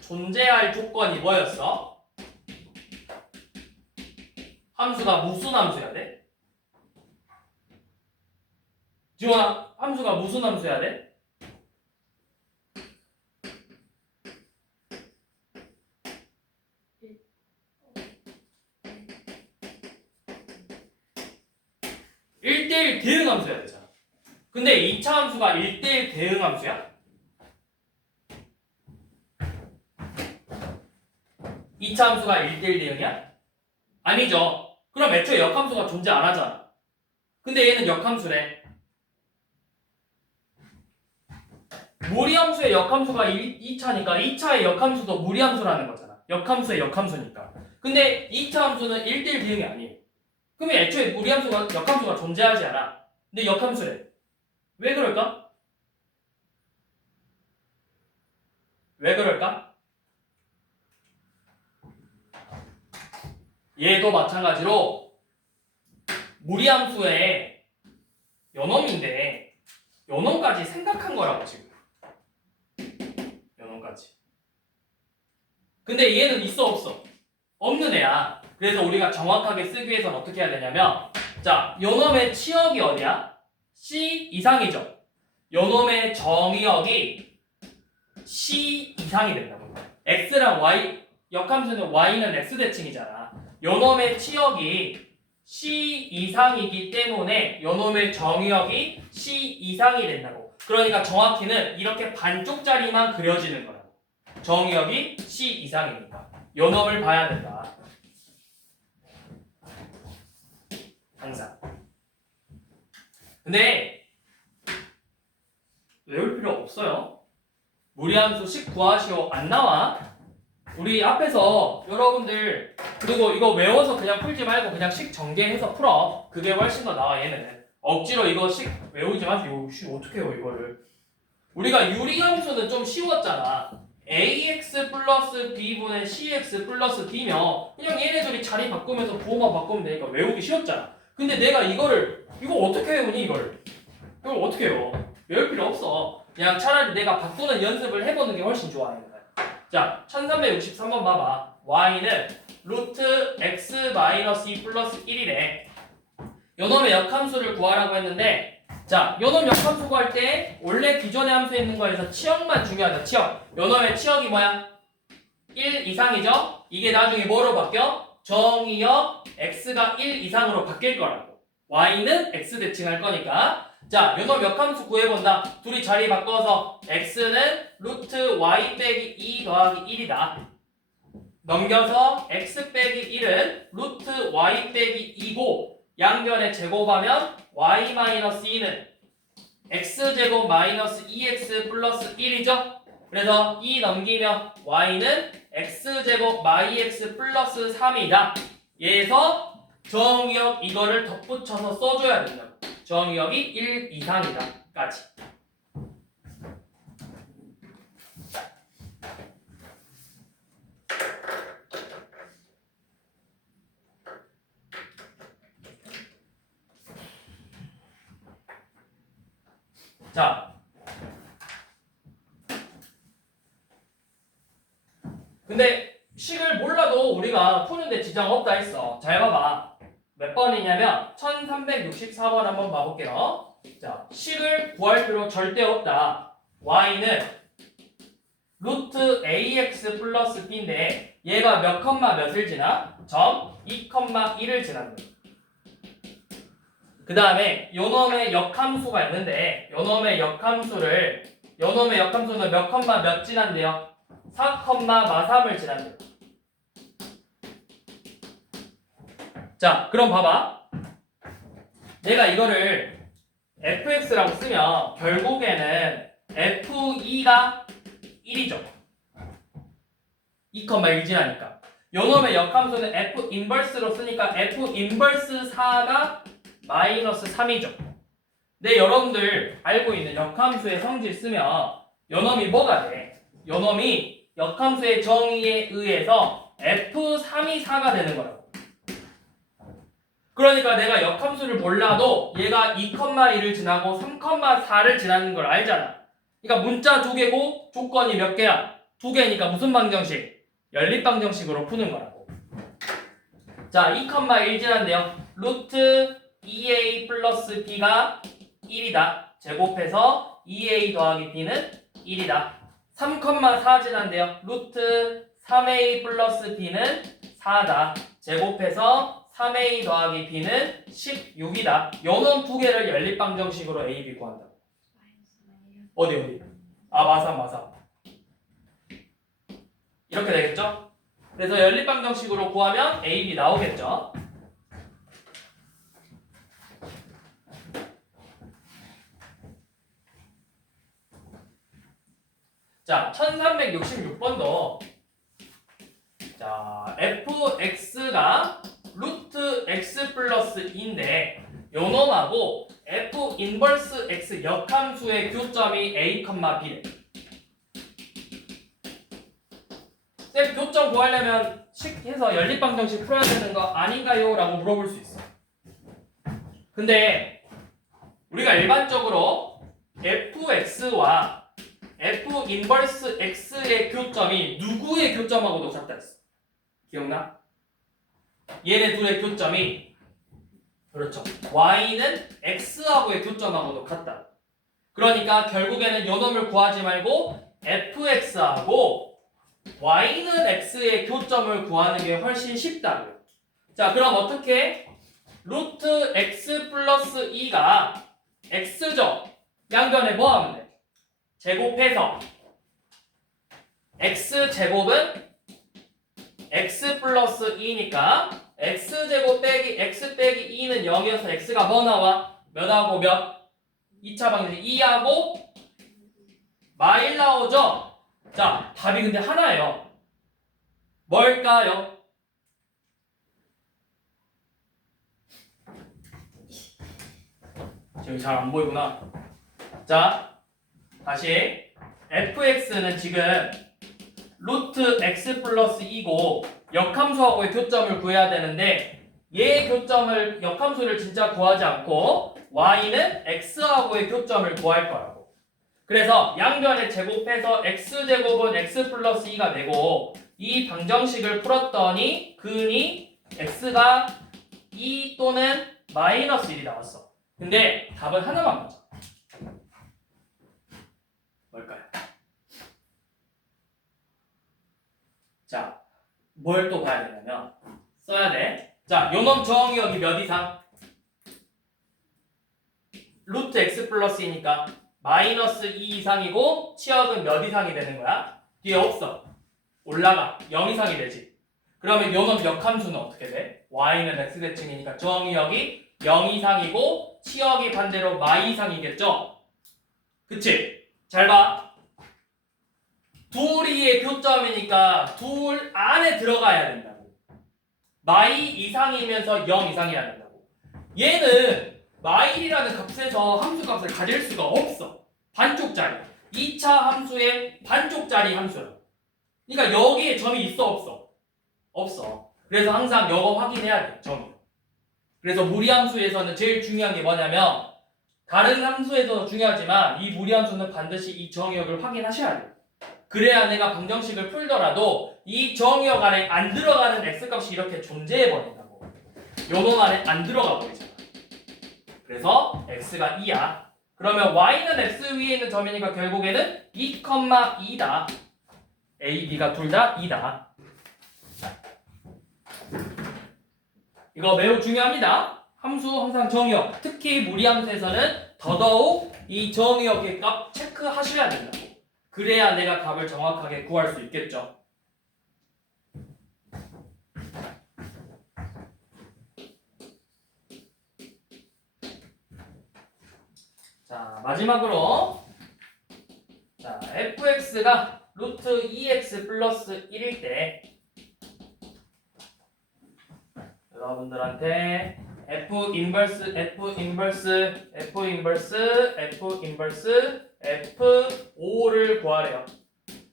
존재할 조건이 뭐였어? 함수가 무슨 함수여야 돼? 지원아, 함수가 무슨 함수여야 돼? (1대1) 대응함수여야 되잖아. 근데 2차 함수가 1대1 대응 함수야? 2차 함수가 1대1 대응이야? 아니죠. 그럼 애초에 역함수가 존재 안 하잖아. 근데 얘는 역함수래. 무리함수의 역함수가 2차니까 2차의 역함수도 무리함수라는 거잖아. 역함수의 역함수니까. 근데 2차 함수는 1대1 대응이 아니에요. 그러면 애초에 무리함수가 역함수가 존재하지 않아. 근데 역함수래. 왜 그럴까? 왜 그럴까? 얘도 마찬가지로 무리함수의 연놈인데 연놈까지 생각한 거라고 지금. 연놈까지. 근데 얘는 있어 없어? 없는 애야. 그래서 우리가 정확하게 쓰기 위해서는 어떻게 해야 되냐면 자, 요놈의 치역이 어디야? C 이상이죠. 요놈의 정의역이 C 이상이 된다고. X랑 Y, 역함수는 Y는 X 대칭이잖아. 요놈의 치역이 C 이상이기 때문에 요놈의 정의역이 C 이상이 된다고. 그러니까 정확히는 이렇게 반쪽짜리만 그려지는 거라고. 정의역이 C 이상이니까. 요놈을 봐야 된다. 항상. 근데 외울 필요 없어요. 무리함수 식 구하시오 안 나와. 우리 앞에서 여러분들 그리고 이거 외워서 그냥 풀지 말고 그냥 식 전개해서 풀어. 그게 훨씬 더 나아. 얘는 억지로 이거 식 외우지 마세요. 어떻게 해요 이거를. 우리가 유리함수는 좀 쉬웠잖아. ax 플러스 b분의 cx 플러스 d면 그냥 얘네들이 자리 바꾸면서 부호만 바꾸면 되니까 외우기 쉬웠잖아. 근데 내가 이거 어떻게 외우니 이걸 어떻게 외워? 외울 필요 없어. 그냥 차라리 내가 바꾸는 연습을 해보는 게 훨씬 좋아. 자, 1363번 봐봐. y는 루트 x 마이너스 2 플러스 1이래. 요놈의 역함수를 구하라고 했는데 자, 요놈 역함수 구할 때 원래 기존의 함수에 있는 거에서 치역만 중요하다. 치역. 요놈의 치역이 뭐야? 1 이상이죠? 이게 나중에 뭐로 바뀌어? 정의역 x가 1 이상으로 바뀔 거라고. y는 x 대칭할 거니까. 자, 요놈 역함수 구해본다. 둘이 자리 바꿔서 x는 루트 y 빼기 2 더하기 1이다. 넘겨서 x 빼기 1은 루트 y 빼기 2고 양변에 제곱하면 y 마이너스 2는 x제곱 마이너스 2x 플러스 1이죠? 그래서 2 넘기면 y는 x제곱 마이x 플러스 3이다. 얘에서 정의역 이거를 덧붙여서 써줘야 된다. 정의역이 1 이상이다. 까지. 자, 근데 식을 몰라도 우리가 푸는데 지장 없다 했어. 잘 봐봐. 몇 번이냐면 1364번 한번 봐볼게요. 자, 식을 구할 필요 절대 없다. y는 루트 ax 플러스 b인데 얘가 몇 컴마 몇을 지나? 점 2,1을 지난다. 그 다음에 요놈의 역함수가 있는데 요놈의 역함수는 몇 컴마 몇 지난대요? 4,3을 지난대요. 자, 그럼 봐봐. 내가 이거를 fx라고 쓰면 결국에는 f2가 1이죠. 2,1 지나니까. 요놈의 역함수는 f 인버스로 쓰니까 f 인버스 4가 마이너스 3이죠. 근데 여러분들 알고 있는 역함수의 성질 쓰면 요놈이 뭐가 돼? 요놈이 역함수의 정의에 의해서 f3이 4가 되는 거라고. 그러니까 내가 역함수를 몰라도 얘가 2,1을 지나고 3,4를 지나는 걸 알잖아. 그러니까 문자 2개고 조건이 몇 개야? 2개니까 무슨 방정식? 연립방정식으로 푸는 거라고. 자, 2,1 지난데요. 루트 2a 플러스 b가 1이다. 제곱해서 2a 더하기 b는 1이다. 3,4 지난데요. 루트 3a 플러스 b는 4다. 제곱해서 3a 더하기 b는 16이다. 요놈 두 개를 연립방정식으로 a, b 구한다. 어디? 아, 마삼. 이렇게 되겠죠? 그래서 연립방정식으로 구하면 a, b 나오겠죠? 자, 1366번도 자, fx가 루트 x 플러스 2인데 요놈하고 f 인버스 x 역함수의 교점이 a, b래. 쌤, 교점 구하려면 식해서 연립방정식 풀어야 되는 거 아닌가요? 라고 물어볼 수 있어. 근데 우리가 일반적으로 fx와 f 인버스 x의 교점이 누구의 교점하고도 같다 했어. 기억나? 얘네 둘의 교점이 그렇죠. y는 x하고의 교점하고도 같다. 그러니까 결국에는 요놈을 구하지 말고 fx하고 y는 x의 교점을 구하는 게 훨씬 쉽다고요. 자, 그럼 어떻게? 루트 x 플러스 2가 x죠. 양변에 뭐 하면 돼? 제곱해서 x제곱은 x 플러스 2니까 x제곱 빼기 x 빼기 2는 0이어서 x가 뭐 나와? 몇하고 몇? 2차 방정식 2하고 마일 나오죠? 자, 답이 근데 하나예요. 뭘까요? 지금 잘 안 보이구나. 자, 다시 fx는 지금 루트 x 플러스 2고 역함수하고의 교점을 구해야 되는데 얘의 교점을 역함수를 진짜 구하지 않고 y는 x하고의 교점을 구할 거라고. 그래서 양변에 제곱해서 x제곱은 x 플러스 2가 되고 이 방정식을 풀었더니 근이 x가 2 또는 마이너스 1이 나왔어. 근데 답은 하나만 보자. 뭘까요? 자, 뭘 또 봐야 되냐면 써야 돼. 자, 요놈 정의역이 몇 이상? 루트 x 플러스 2니까 마이너스 2 이상이고 치역은 몇 이상이 되는 거야? 뒤에 없어. 올라가. 0 이상이 되지. 그러면 요놈 역함수는 어떻게 돼? y는 x대칭이니까 정의역이 0 이상이고 치역이 반대로 마이 이상이겠죠? 그치? 잘 봐. 둘이의 교점이니까 둘 안에 들어가야 된다고. 마이 이상이면서 0 이상이어야 된다고. 얘는 마일이라는 값에서 함수값을 가질 수가 없어. 반쪽짜리. 2차 함수의 반쪽짜리 함수야. 그러니까 여기에 점이 있어 없어? 없어. 그래서 항상 이거 확인해야 돼. 점이. 그래서 무리함수에서는 제일 중요한 게 뭐냐면 다른 함수에서도 중요하지만 이 무리함수는 반드시 이 정의역을 확인하셔야 돼요. 그래야 내가 방정식을 풀더라도 이 정의역 안에 안 들어가는 x값이 이렇게 존재해버린다고. 요놈 안에 안 들어가 버리잖아. 그래서 x가 2야. 그러면 y는 x 위에 있는 점이니까 결국에는 2,2다. a, b가 둘 다 2다. 이거 매우 중요합니다. 함수 항상 정의역, 특히 무리함수에서는 더더욱 이 정의역의 값 체크하셔야 된다고. 그래야 내가 답을 정확하게 구할 수 있겠죠. 자, 마지막으로 자, fx가 루트 2x 플러스 1일 때 여러분들한테 f 인버스 F5를 구하래요.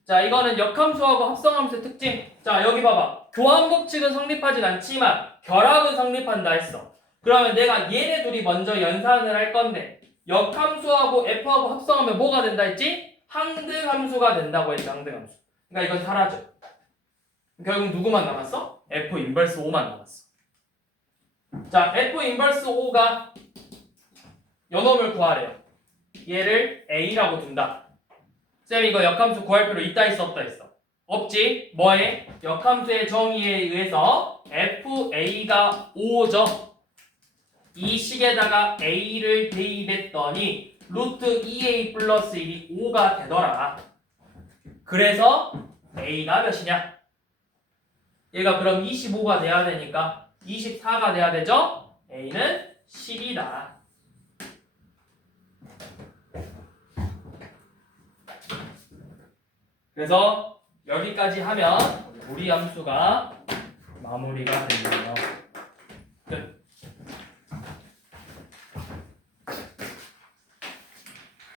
자, 이거는 역함수하고 합성함수의 특징. 자, 여기 봐봐. 교환 법칙은 성립하진 않지만 결합은 성립한다 했어. 그러면 내가 얘네 둘이 먼저 연산을 할 건데 역함수하고 F하고 합성하면 뭐가 된다 했지? 항등함수가 된다고 했지. 항등함수. 그러니까 이건 사라져. 결국 누구만 남았어? F 인버스 5만 남았어. 자, F 인버스 5가 요놈을 구하래요. 얘를 A라고 둔다. 쌤 이거 역함수 구할 필요 있다 있어 없다 있어? 없지. 뭐에? 역함수의 정의에 의해서 FA가 5죠. 이 식에다가 A를 대입했더니 루트 2A 플러스 1이 5가 되더라. 그래서 A가 몇이냐? 얘가 그럼 25가 돼야 되니까 24가 돼야 되죠? A는 10이다. 그래서 여기까지 하면 우리 함수가 마무리가 되네요. 끝.